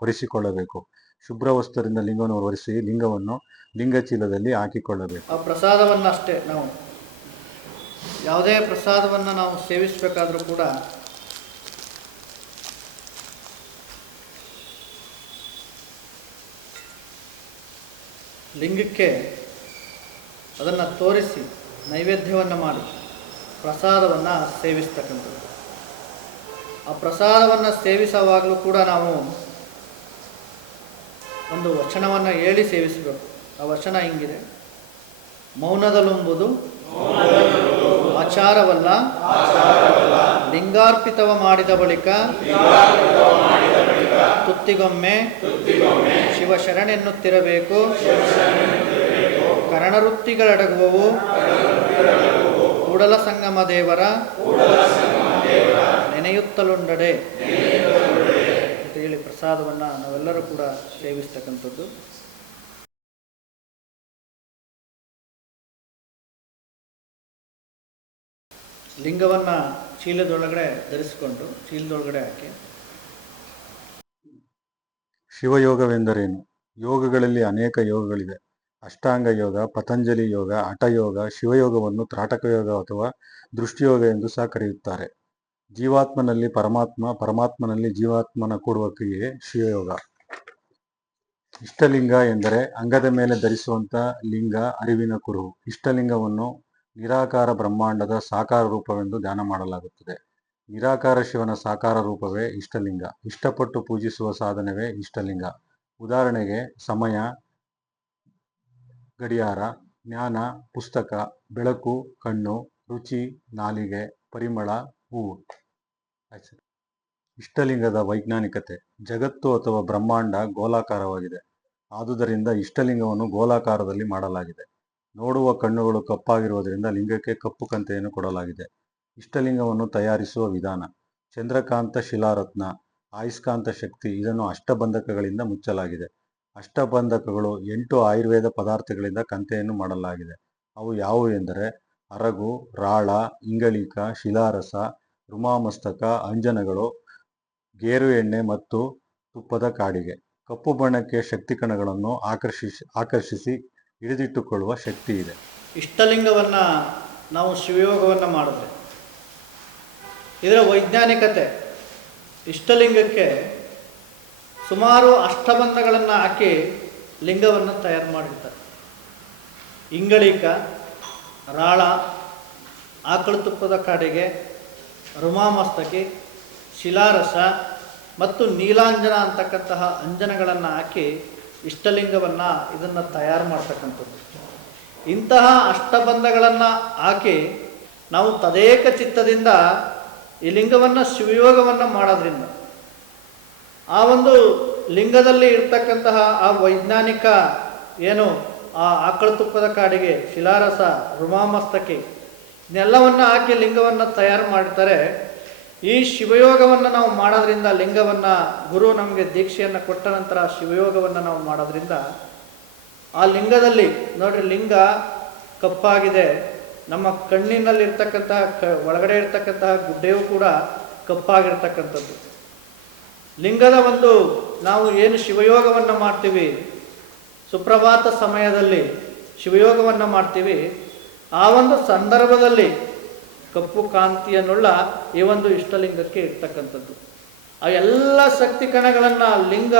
ಒರೆಸಿಕೊಳ್ಳಬೇಕು. ಶುಭ್ರ ವಸ್ತ್ರದಿಂದ ಲಿಂಗವನ್ನು ಒರೆಸಿ ಲಿಂಗವನ್ನು ಲಿಂಗಚೀಲದಲ್ಲಿ ಹಾಕಿಕೊಳ್ಳಬೇಕು. ಆ ಪ್ರಸಾದವನ್ನಷ್ಟೇ ನಾವು ಯಾವುದೇ ಪ್ರಸಾದವನ್ನು ನಾವು ಸೇವಿಸಬೇಕಾದ್ರೂ ಕೂಡ ಲಿಂಗಕ್ಕೆ ಅದನ್ನು ತೋರಿಸಿ ನೈವೇದ್ಯವನ್ನು ಮಾಡಿ ಪ್ರಸಾದವನ್ನು ಸೇವಿಸ್ತಕ್ಕಂಥದ್ದು. ಆ ಪ್ರಸಾದವನ್ನು ಸೇವಿಸುವಾಗಲೂ ಕೂಡ ನಾವು ಒಂದು ವಚನವನ್ನು ಹೇಳಿ ಸೇವಿಸಬೇಕು. ಆ ವಚನ ಹಿಂಗಿದೆ: ಮೌನದಲ್ಲುಂಬುದು ಆಚಾರವಲ್ಲ, ಲಿಂಗಾರ್ಪಿತವ ಮಾಡಿದ ಬಳಿಕ ತುತ್ತಿಗೊಮ್ಮೆ ಶಿವಶರಣೆನ್ನುತ್ತಿರಬೇಕು. ಕರಣವೃತ್ತಿಗಳಡಗುವವು ಕೂಡಲ ಸಂಗಮ ದೇವರ ನೆನೆಯುತ್ತಲುಂಡಡೆ ಅಂತ ಹೇಳಿ ಪ್ರಸಾದವನ್ನು ನಾವೆಲ್ಲರೂ ಕೂಡ ಸೇವಿಸ್ತಕ್ಕಂಥದ್ದು. ಲಿಂಗವನ್ನು ಚೀಲದೊಳಗಡೆ ಧರಿಸಿಕೊಂಡು ಚೀಲದೊಳಗಡೆ ಹಾಕಿ. ಶಿವಯೋಗವೆಂದರೇನು? ಯೋಗಗಳಲ್ಲಿ ಅನೇಕ ಯೋಗಗಳಿವೆ. ಅಷ್ಟಾಂಗ ಯೋಗ, ಪತಂಜಲಿ ಯೋಗ, ಹಠಯೋಗ, ಶಿವಯೋಗವನ್ನು ತ್ರಾಟಕ ಯೋಗ ಅಥವಾ ದೃಷ್ಟಿಯೋಗ ಎಂದು ಸಹ ಕರೆಯುತ್ತಾರೆ. ಜೀವಾತ್ಮನಲ್ಲಿ ಪರಮಾತ್ಮ, ಪರಮಾತ್ಮನಲ್ಲಿ ಜೀವಾತ್ಮನ ಕೂಡುವ ಕ್ರಿಯೆ ಶಿವಯೋಗ. ಇಷ್ಟಲಿಂಗ ಎಂದರೆ ಅಂಗದ ಮೇಲೆ ಧರಿಸುವಂತ ಲಿಂಗ, ಅರಿವಿನ ಕುರುಹು. ಇಷ್ಟಲಿಂಗವನ್ನು ನಿರಾಕಾರ ಬ್ರಹ್ಮಾಂಡದ ಸಾಕಾರ ರೂಪವೆಂದು ಧ್ಯಾನ ಮಾಡಲಾಗುತ್ತದೆ. ನಿರಾಕಾರ ಶಿವನ ಸಾಕಾರ ರೂಪವೇ ಇಷ್ಟಲಿಂಗ. ಇಷ್ಟಪಟ್ಟು ಪೂಜಿಸುವ ಸಾಧನವೇ ಇಷ್ಟಲಿಂಗ. ಉದಾಹರಣೆಗೆ ಸಮಯ, ಗಡಿಯಾರ, ಜ್ಞಾನ, ಪುಸ್ತಕ, ಬೆಳಕು, ಕಣ್ಣು, ರುಚಿ, ನಾಲಿಗೆ, ಪರಿಮಳ, ಹೂವು. ಇಷ್ಟಲಿಂಗದ ವೈಜ್ಞಾನಿಕತೆ. ಜಗತ್ತು ಅಥವಾ ಬ್ರಹ್ಮಾಂಡ ಗೋಲಾಕಾರವಾಗಿದೆ. ಆದುದರಿಂದ ಇಷ್ಟಲಿಂಗವನ್ನು ಗೋಲಾಕಾರದಲ್ಲಿ ಮಾಡಲಾಗಿದೆ. ನೋಡುವ ಕಣ್ಣುಗಳು ಕಪ್ಪಾಗಿರುವುದರಿಂದ ಲಿಂಗಕ್ಕೆ ಕಪ್ಪು ಕಂತೆಯನ್ನು ಕೊಡಲಾಗಿದೆ. ಇಷ್ಟಲಿಂಗವನ್ನು ತಯಾರಿಸುವ ವಿಧಾನ: ಚಂದ್ರಕಾಂತ ಶಿಲಾರತ್ನ, ಆಯುಷ್ಕಾಂತ ಶಕ್ತಿ. ಇದನ್ನು ಅಷ್ಟಬಂಧಕಗಳಿಂದ ಮುಚ್ಚಲಾಗಿದೆ. ಅಷ್ಟಬಂಧಕಗಳು 8 ಆಯುರ್ವೇದ ಪದಾರ್ಥಗಳಿಂದ ಕಂತೆಯನ್ನು ಮಾಡಲಾಗಿದೆ. ಅವು ಯಾವುವು ಎಂದರೆ ಅರಗು, ರಾಳ, ಇಂಗಳಿಕ, ಶಿಲಾರಸ, ರುಮಾಮಸ್ತಕ, ಅಂಜನಗಳು, ಗೇರು ಎಣ್ಣೆ ಮತ್ತು ತುಪ್ಪದ ಕಾಡಿಗೆ. ಕಪ್ಪು ಬಣ್ಣಕ್ಕೆ ಶಕ್ತಿ ಕಣಗಳನ್ನು ಆಕರ್ಷಿಸಿ ಹಿಡಿದಿಟ್ಟುಕೊಳ್ಳುವ ಶಕ್ತಿ ಇದೆ. ಇಷ್ಟಲಿಂಗವನ್ನು ನಾವು ಶಿವಯೋಗವನ್ನು ಮಾಡಿದ್ರೆ ಇದರ ವೈಜ್ಞಾನಿಕತೆ: ಇಷ್ಟಲಿಂಗಕ್ಕೆ ಸುಮಾರು ಅಷ್ಟಬಂಧಗಳನ್ನು ಹಾಕಿ ಲಿಂಗವನ್ನು ತಯಾರು ಮಾಡಿರ್ತಾರೆ. ಇಂಗಳಿಕ, ರಾಳ, ಆಕಳು ತುಪ್ಪದ ಕಾಡಿಗೆ, ರುಮಾಮಸ್ತಕಿ, ಶಿಲಾರಸ ಮತ್ತು ನೀಲಾಂಜನ ಅಂತಕ್ಕಂತಹ ಅಂಜನಗಳನ್ನು ಹಾಕಿ ಇಷ್ಟಲಿಂಗವನ್ನು ಇದನ್ನು ತಯಾರು ಮಾಡ್ತಕ್ಕಂಥದ್ದು. ಇಂತಹ ಅಷ್ಟಬಂಧಗಳನ್ನು ಹಾಕಿ ನಾವು ತದೇಕ ಚಿತ್ತದಿಂದ ಈ ಲಿಂಗವನ್ನು ಶಿವಯೋಗವನ್ನು ಮಾಡೋದ್ರಿಂದ ಆ ಒಂದು ಲಿಂಗದಲ್ಲಿ ಇರ್ತಕ್ಕಂತಹ ಆ ವೈಜ್ಞಾನಿಕ ಏನು ಆ ಆಕಳು ತುಪ್ಪದ ಕಾಡಿಗೆ, ಶಿಲಾರಸ, ರುಮಾಮಸ್ತಕಿ ಇದೆಲ್ಲವನ್ನು ಹಾಕಿ ಲಿಂಗವನ್ನು ತಯಾರು ಮಾಡ್ತಾರೆ. ಈ ಶಿವಯೋಗವನ್ನು ನಾವು ಮಾಡೋದ್ರಿಂದ, ಲಿಂಗವನ್ನು ಗುರು ನಮಗೆ ದೀಕ್ಷೆಯನ್ನು ಕೊಟ್ಟ ನಂತರ ಶಿವಯೋಗವನ್ನು ನಾವು ಮಾಡೋದ್ರಿಂದ ಆ ಲಿಂಗದಲ್ಲಿ ನೋಡ್ರಿ, ಲಿಂಗ ಕಪ್ಪಾಗಿದೆ. ನಮ್ಮ ಕಣ್ಣಿನಲ್ಲಿರ್ತಕ್ಕಂತಹ ಒಳಗಡೆ ಇರ್ತಕ್ಕಂತಹ ಗುಡ್ಡೆಯೂ ಕೂಡ ಕಪ್ಪಾಗಿರ್ತಕ್ಕಂಥದ್ದು. ಲಿಂಗದ ಒಂದು ನಾವು ಏನು ಶಿವಯೋಗವನ್ನು ಮಾಡ್ತೀವಿ, ಸುಪ್ರಭಾತ ಸಮಯದಲ್ಲಿ ಶಿವಯೋಗವನ್ನು ಮಾಡ್ತೀವಿ, ಆ ಒಂದು ಸಂದರ್ಭದಲ್ಲಿ ಕಪ್ಪು ಕಾಂತಿಯನ್ನುಳ್ಳ ಈ ಒಂದು ಇಷ್ಟಲಿಂಗಕ್ಕೆ ಇರ್ತಕ್ಕಂಥದ್ದು. ಆ ಎಲ್ಲ ಶಕ್ತಿ ಕಣಗಳನ್ನು ಲಿಂಗ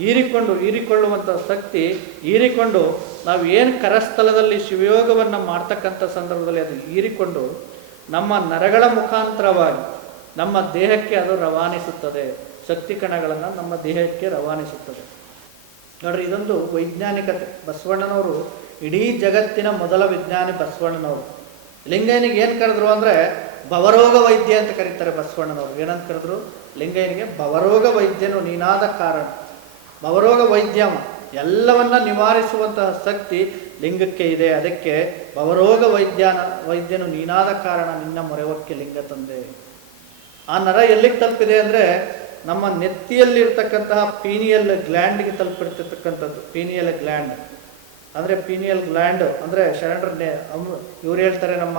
ಹೀರಿಕೊಳ್ಳುವಂಥ ಶಕ್ತಿ ಹೀರಿಕೊಂಡು ನಾವು ಏನು ಕರಸ್ಥಲದಲ್ಲಿ ಶಿವಯೋಗವನ್ನು ಮಾಡ್ತಕ್ಕಂಥ ಸಂದರ್ಭದಲ್ಲಿ ಅದು ಹೀರಿಕೊಂಡು ನಮ್ಮ ನರಗಳ ಮುಖಾಂತರವಾಗಿ ನಮ್ಮ ದೇಹಕ್ಕೆ ಅದು ರವಾನಿಸುತ್ತದೆ. ಶಕ್ತಿ ಕಣಗಳನ್ನು ನಮ್ಮ ದೇಹಕ್ಕೆ ರವಾನಿಸುತ್ತದೆ. ನೋಡ್ರಿ, ಇದೊಂದು ವೈಜ್ಞಾನಿಕತೆ. ಬಸವಣ್ಣನವರು ಇಡೀ ಜಗತ್ತಿನ ಮೊದಲ ವಿಜ್ಞಾನಿ ಬಸವಣ್ಣನವರು. ಲಿಂಗಯ್ಯನಿಗೆ ಏನು ಕರೆದ್ರು ಅಂದರೆ ಭವರೋಗ ವೈದ್ಯ ಅಂತ ಕರೀತಾರೆ ಬಸವಣ್ಣನವರು. ಏನಂತ ಕರೆದ್ರು? ಲಿಂಗಯ್ಯನಿಗೆ ಭವರೋಗ ವೈದ್ಯನು ನೀನಾದ ಕಾರಣ. ಭವರೋಗ ವೈದ್ಯಮ ಎಲ್ಲವನ್ನ ನಿವಾರಿಸುವಂತಹ ಶಕ್ತಿ ಲಿಂಗಕ್ಕೆ ಇದೆ. ಅದಕ್ಕೆ ಭವರೋಗ ವೈದ್ಯನು ನೀನಾದ ಕಾರಣ ನಿನ್ನ ಮೊರೆವಕ್ಕೆ ಲಿಂಗ ತಂದೆ. ಆ ನರ ಎಲ್ಲಿಗೆ ತಲುಪಿದೆ ಅಂದರೆ ನಮ್ಮ ನೆತ್ತಿಯಲ್ಲಿರ್ತಕ್ಕಂತಹ ಪೀನಿಯಲ್ ಗ್ಲ್ಯಾಂಡ್ಗೆ ತಲುಪಿರ್ತಕ್ಕಂಥದ್ದು. ಪೀನಿಯಲ್ ಗ್ಲ್ಯಾಂಡ್ ಅಂದರೆ ಶರಣರನ್ನೇ ಇವ್ರು ಹೇಳ್ತಾರೆ, ನಮ್ಮ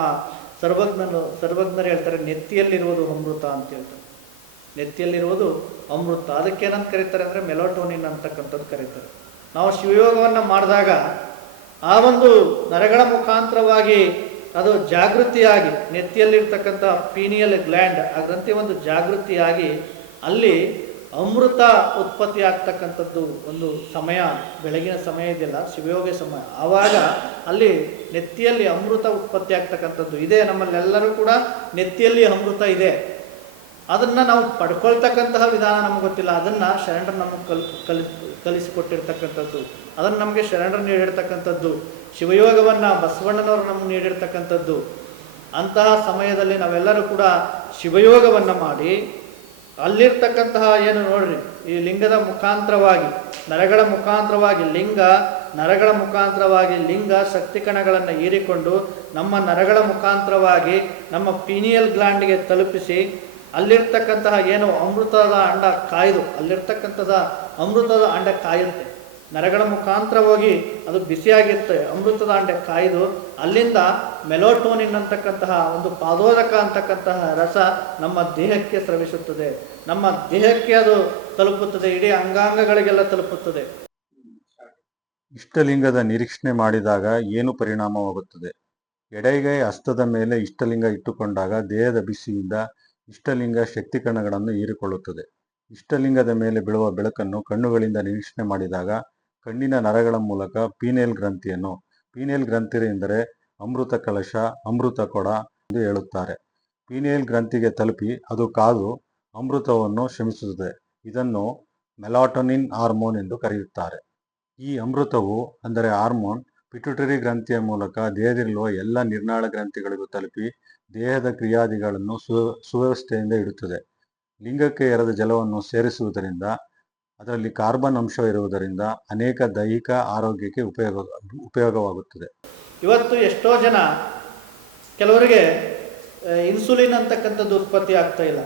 ಸರ್ವಜ್ಞರು ಹೇಳ್ತಾರೆ, ನೆತ್ತಿಯಲ್ಲಿರುವುದು ಅಮೃತ ಅಂತ ಹೇಳ್ತಾರೆ. ನೆತ್ತಿಯಲ್ಲಿರುವುದು ಅಮೃತ. ಅದಕ್ಕೇನಂತ ಕರೀತಾರೆ ಅಂದರೆ ಮೆಲೋಟೋನಿನ್ ಅಂತಕ್ಕಂಥದ್ದು ಕರೀತಾರೆ. ನಾವು ಶಿವಯೋಗವನ್ನು ಮಾಡಿದಾಗ ಆ ಒಂದು ನರಗಳ ಮುಖಾಂತರವಾಗಿ ಅದು ಜಾಗೃತಿಯಾಗಿ ನೆತ್ತಿಯಲ್ಲಿರ್ತಕ್ಕಂಥ ಪೀನಿಯಲ್ ಗ್ಲ್ಯಾಂಡ್ ಆ ಗ್ರಂಥಿ ಒಂದು ಜಾಗೃತಿಯಾಗಿ ಅಲ್ಲಿ ಅಮೃತ ಉತ್ಪತ್ತಿ ಆಗ್ತಕ್ಕಂಥದ್ದು ಒಂದು ಸಮಯ, ಬೆಳಗಿನ ಸಮಯ ಇದೆಯಲ್ಲ ಶಿವಯೋಗ ಸಮಯ, ಆವಾಗ ಅಲ್ಲಿ ನೆತ್ತಿಯಲ್ಲಿ ಅಮೃತ ಉತ್ಪತ್ತಿ ಆಗ್ತಕ್ಕಂಥದ್ದು ಇದೆ. ನಮ್ಮಲ್ಲೆಲ್ಲರೂ ಕೂಡ ನೆತ್ತಿಯಲ್ಲಿ ಅಮೃತ ಇದೆ. ಅದನ್ನು ನಾವು ಪಡ್ಕೊಳ್ತಕ್ಕಂತಹ ವಿಧಾನ ನಮ್ಗೆ ಗೊತ್ತಿಲ್ಲ. ಅದನ್ನು ಶರಣರು ನಮಗೆ ಕಲಿಸಿಕೊಟ್ಟಿರ್ತಕ್ಕಂಥದ್ದು, ಅದನ್ನು ನಮಗೆ ಶರಣರು ನೀಡಿರ್ತಕ್ಕಂಥದ್ದು, ಶಿವಯೋಗವನ್ನು ಬಸವಣ್ಣನವರು ನಮಗೆ ನೀಡಿರ್ತಕ್ಕಂಥದ್ದು. ಅಂತಹ ಸಮಯದಲ್ಲಿ ನಾವೆಲ್ಲರೂ ಕೂಡ ಶಿವಯೋಗವನ್ನು ಮಾಡಿ ಅಲ್ಲಿರ್ತಕ್ಕಂತಹ ಏನು ನೋಡ್ರಿ, ಈ ಲಿಂಗದ ಮುಖಾಂತರವಾಗಿ ನರಗಳ ಮುಖಾಂತರವಾಗಿ ನರಗಳ ಮುಖಾಂತರವಾಗಿ ಲಿಂಗ ಶಕ್ತಿ ಕಣಗಳನ್ನು ಹೀರಿಕೊಂಡು ನಮ್ಮ ನರಗಳ ಮುಖಾಂತರವಾಗಿ ನಮ್ಮ ಪೀನಿಯಲ್ ಗ್ಲ್ಯಾಂಡ್ಗೆ ತಲುಪಿಸಿ ಅಲ್ಲಿರ್ತಕ್ಕಂತಹ ಏನು ಅಮೃತದ ಅಂಡ ಕಾಯ್ದು ಅಲ್ಲಿರ್ತಕ್ಕಂಥದ ಅಮೃತದ ಅಂಡ ಕಾಯುತ್ತೆ. ನರಗಳ ಮುಖಾಂತರ ಹೋಗಿ ಅದು ಬಿಸಿಯಾಗಿರುತ್ತೆ. ಅಮೃತದ ಅಂಡೆ ಕಾಯ್ದು ಅಲ್ಲಿಂದ ಮೆಲೋಟೋನಿನ್ ಅಂತಕ್ಕಂತಹ ಒಂದು ಪಾದೋದಕ ಅಂತಕ್ಕಂತಹ ರಸ ನಮ್ಮ ದೇಹಕ್ಕೆ ಸ್ರವಿಸುತ್ತದೆ. ನಮ್ಮ ದೇಹಕ್ಕೆ ಅದು ತಲುಪುತ್ತದೆ, ಇಡೀ ಅಂಗಾಂಗಗಳಿಗೆಲ್ಲ ತಲುಪುತ್ತದೆ. ಇಷ್ಟಲಿಂಗದ ನಿರೀಕ್ಷಣೆ ಮಾಡಿದಾಗ ಏನು ಪರಿಣಾಮವಾಗುತ್ತದೆ? ಎಡಗೈ ಹಸ್ತದ ಮೇಲೆ ಇಷ್ಟಲಿಂಗ ಇಟ್ಟುಕೊಂಡಾಗ ದೇಹದ ಬಿಸಿಯಿಂದ ಇಷ್ಟಲಿಂಗ ಶಕ್ತಿ ಕಣಗಳನ್ನು ಹೀರಿಕೊಳ್ಳುತ್ತದೆ. ಇಷ್ಟಲಿಂಗದ ಮೇಲೆ ಬೀಳುವ ಬೆಳಕನ್ನು ಕಣ್ಣುಗಳಿಂದ ನಿರೀಕ್ಷಣೆ ಮಾಡಿದಾಗ ಕಣ್ಣಿನ ನರಗಳ ಮೂಲಕ ಪೀನಿಯಲ್ ಗ್ರಂಥಿ ಎಂದರೆ ಅಮೃತ ಕಲಶ, ಅಮೃತ ಕೊಡ ಎಂದು ಹೇಳುತ್ತಾರೆ. ಪೀನಿಯಲ್ ಗ್ರಂಥಿಗೆ ತಲುಪಿ ಅದು ಕಾದು ಅಮೃತವನ್ನು ಶ್ರಮಿಸುತ್ತದೆ. ಇದನ್ನು ಮೆಲಾಟೋನಿನ್ ಹಾರ್ಮೋನ್ ಎಂದು ಕರೆಯುತ್ತಾರೆ. ಈ ಅಮೃತವು ಅಂದರೆ ಹಾರ್ಮೋನ್ ಪಿಟ್ಯುಟರಿ ಗ್ರಂಥಿಯ ಮೂಲಕ ದೇಹದಲ್ಲಿರುವ ಎಲ್ಲ ನಿರ್ನಾಳ ಗ್ರಂಥಿಗಳಿಗೂ ತಲುಪಿ ದೇಹದ ಕ್ರಿಯಾದಿಗಳನ್ನು ಸುವ್ಯವಸ್ಥೆಯಿಂದ ಇಡುತ್ತದೆ. ಲಿಂಗಕ್ಕೆ ಎರೆದ ಜಲವನ್ನು ಸೇರಿಸುವುದರಿಂದ ಅದರಲ್ಲಿ ಕಾರ್ಬನ್ ಅಂಶ ಇರುವುದರಿಂದ ಅನೇಕ ದೈಹಿಕ ಆರೋಗ್ಯಕ್ಕೆ ಉಪಯೋಗವಾಗುತ್ತದೆ. ಇವತ್ತು ಎಷ್ಟೋ ಜನ, ಕೆಲವರಿಗೆ ಇನ್ಸುಲಿನ್ ಅಂತಕ್ಕಂಥದ್ದು ಉತ್ಪತ್ತಿ ಆಗ್ತಾ ಇಲ್ಲ,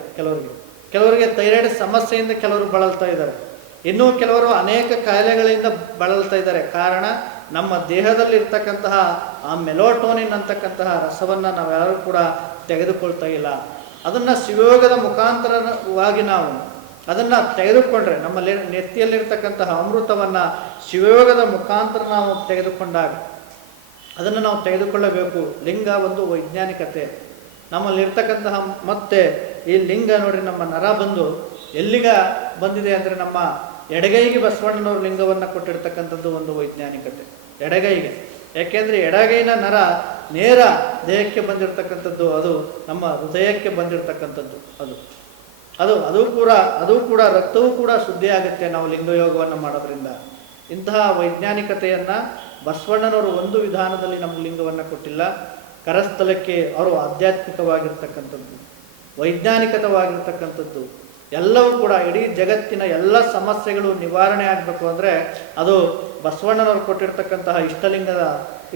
ಕೆಲವರಿಗೆ ಥೈರಾಯ್ಡ್ ಸಮಸ್ಯೆಯಿಂದ ಕೆಲವರು ಬಳಲ್ತಾ ಇದ್ದಾರೆ, ಇನ್ನೂ ಕೆಲವರು ಅನೇಕ ಕಾಯಿಲೆಗಳಿಂದ ಬಳಲ್ತಾ ಇದ್ದಾರೆ. ಕಾರಣ ನಮ್ಮ ದೇಹದಲ್ಲಿ ಇರ್ತಕ್ಕಂತಹ ಆ ಮೆಲೋಟೋನಿನ್ ಅಂತಕ್ಕಂತಹ ರಸವನ್ನು ನಾವೆಲ್ಲರೂ ಕೂಡ ತೆಗೆದುಕೊಳ್ತಾ ಇಲ್ಲ. ಅದನ್ನು ಶಿವಯೋಗದ ಮುಖಾಂತರವಾಗಿ ನಾವು ಅದನ್ನು ತೆಗೆದುಕೊಂಡ್ರೆ, ನಮ್ಮ ನೆತ್ತಿಯಲ್ಲಿರ್ತಕ್ಕಂತಹ ಅಮೃತವನ್ನು ಶಿವಯೋಗದ ಮುಖಾಂತರ ನಾವು ತೆಗೆದುಕೊಂಡಾಗ ಅದನ್ನು ನಾವು ತೆಗೆದುಕೊಳ್ಳಬೇಕು. ಲಿಂಗ ಒಂದು ವೈಜ್ಞಾನಿಕತೆ ನಮ್ಮಲ್ಲಿರ್ತಕ್ಕಂತಹ, ಮತ್ತೆ ಈ ಲಿಂಗ ನೋಡ್ರಿ, ನಮ್ಮ ನರ ಬಂದು ಎಲ್ಲಿಗ ಬಂದಿದೆ ಅಂದರೆ ನಮ್ಮ ಎಡಗೈಗೆ ಬಸವಣ್ಣನವರು ಲಿಂಗವನ್ನು ಕೊಟ್ಟಿರ್ತಕ್ಕಂಥದ್ದು ಒಂದು ವೈಜ್ಞಾನಿಕತೆ. ಎಡಗೈಗೆ, ಯಾಕೆಂದರೆ ಎಡಗೈನ ನರ ನೇರ ದೇಹಕ್ಕೆ ಬಂದಿರತಕ್ಕಂಥದ್ದು, ಅದು ನಮ್ಮ ಹೃದಯಕ್ಕೆ ಬಂದಿರತಕ್ಕಂಥದ್ದು. ಅದು ಕೂಡ ರಕ್ತವೂ ಕೂಡ ಶುದ್ಧಿ ಆಗುತ್ತೆ ನಾವು ಲಿಂಗಯೋಗವನ್ನು ಮಾಡೋದ್ರಿಂದ. ಇಂತಹ ವೈಜ್ಞಾನಿಕತೆಯನ್ನು ಬಸವಣ್ಣನವರು ಒಂದು ವಿಧಾನದಲ್ಲಿ ನಮ್ಮ ಲಿಂಗವನ್ನು ಕೊಟ್ಟಿಲ್ಲ. ಕರಸ್ಥಲಕ್ಕೆ ಅವರು ಆಧ್ಯಾತ್ಮಿಕವಾಗಿರ್ತಕ್ಕಂಥದ್ದು, ವೈಜ್ಞಾನಿಕತವಾಗಿರ್ತಕ್ಕಂಥದ್ದು ಎಲ್ಲವೂ ಕೂಡ ಇಡೀ ಜಗತ್ತಿನ ಎಲ್ಲ ಸಮಸ್ಯೆಗಳು ನಿವಾರಣೆ ಆಗಬೇಕು ಅಂದರೆ ಅದು ಬಸವಣ್ಣನವರು ಕೊಟ್ಟಿರ್ತಕ್ಕಂತಹ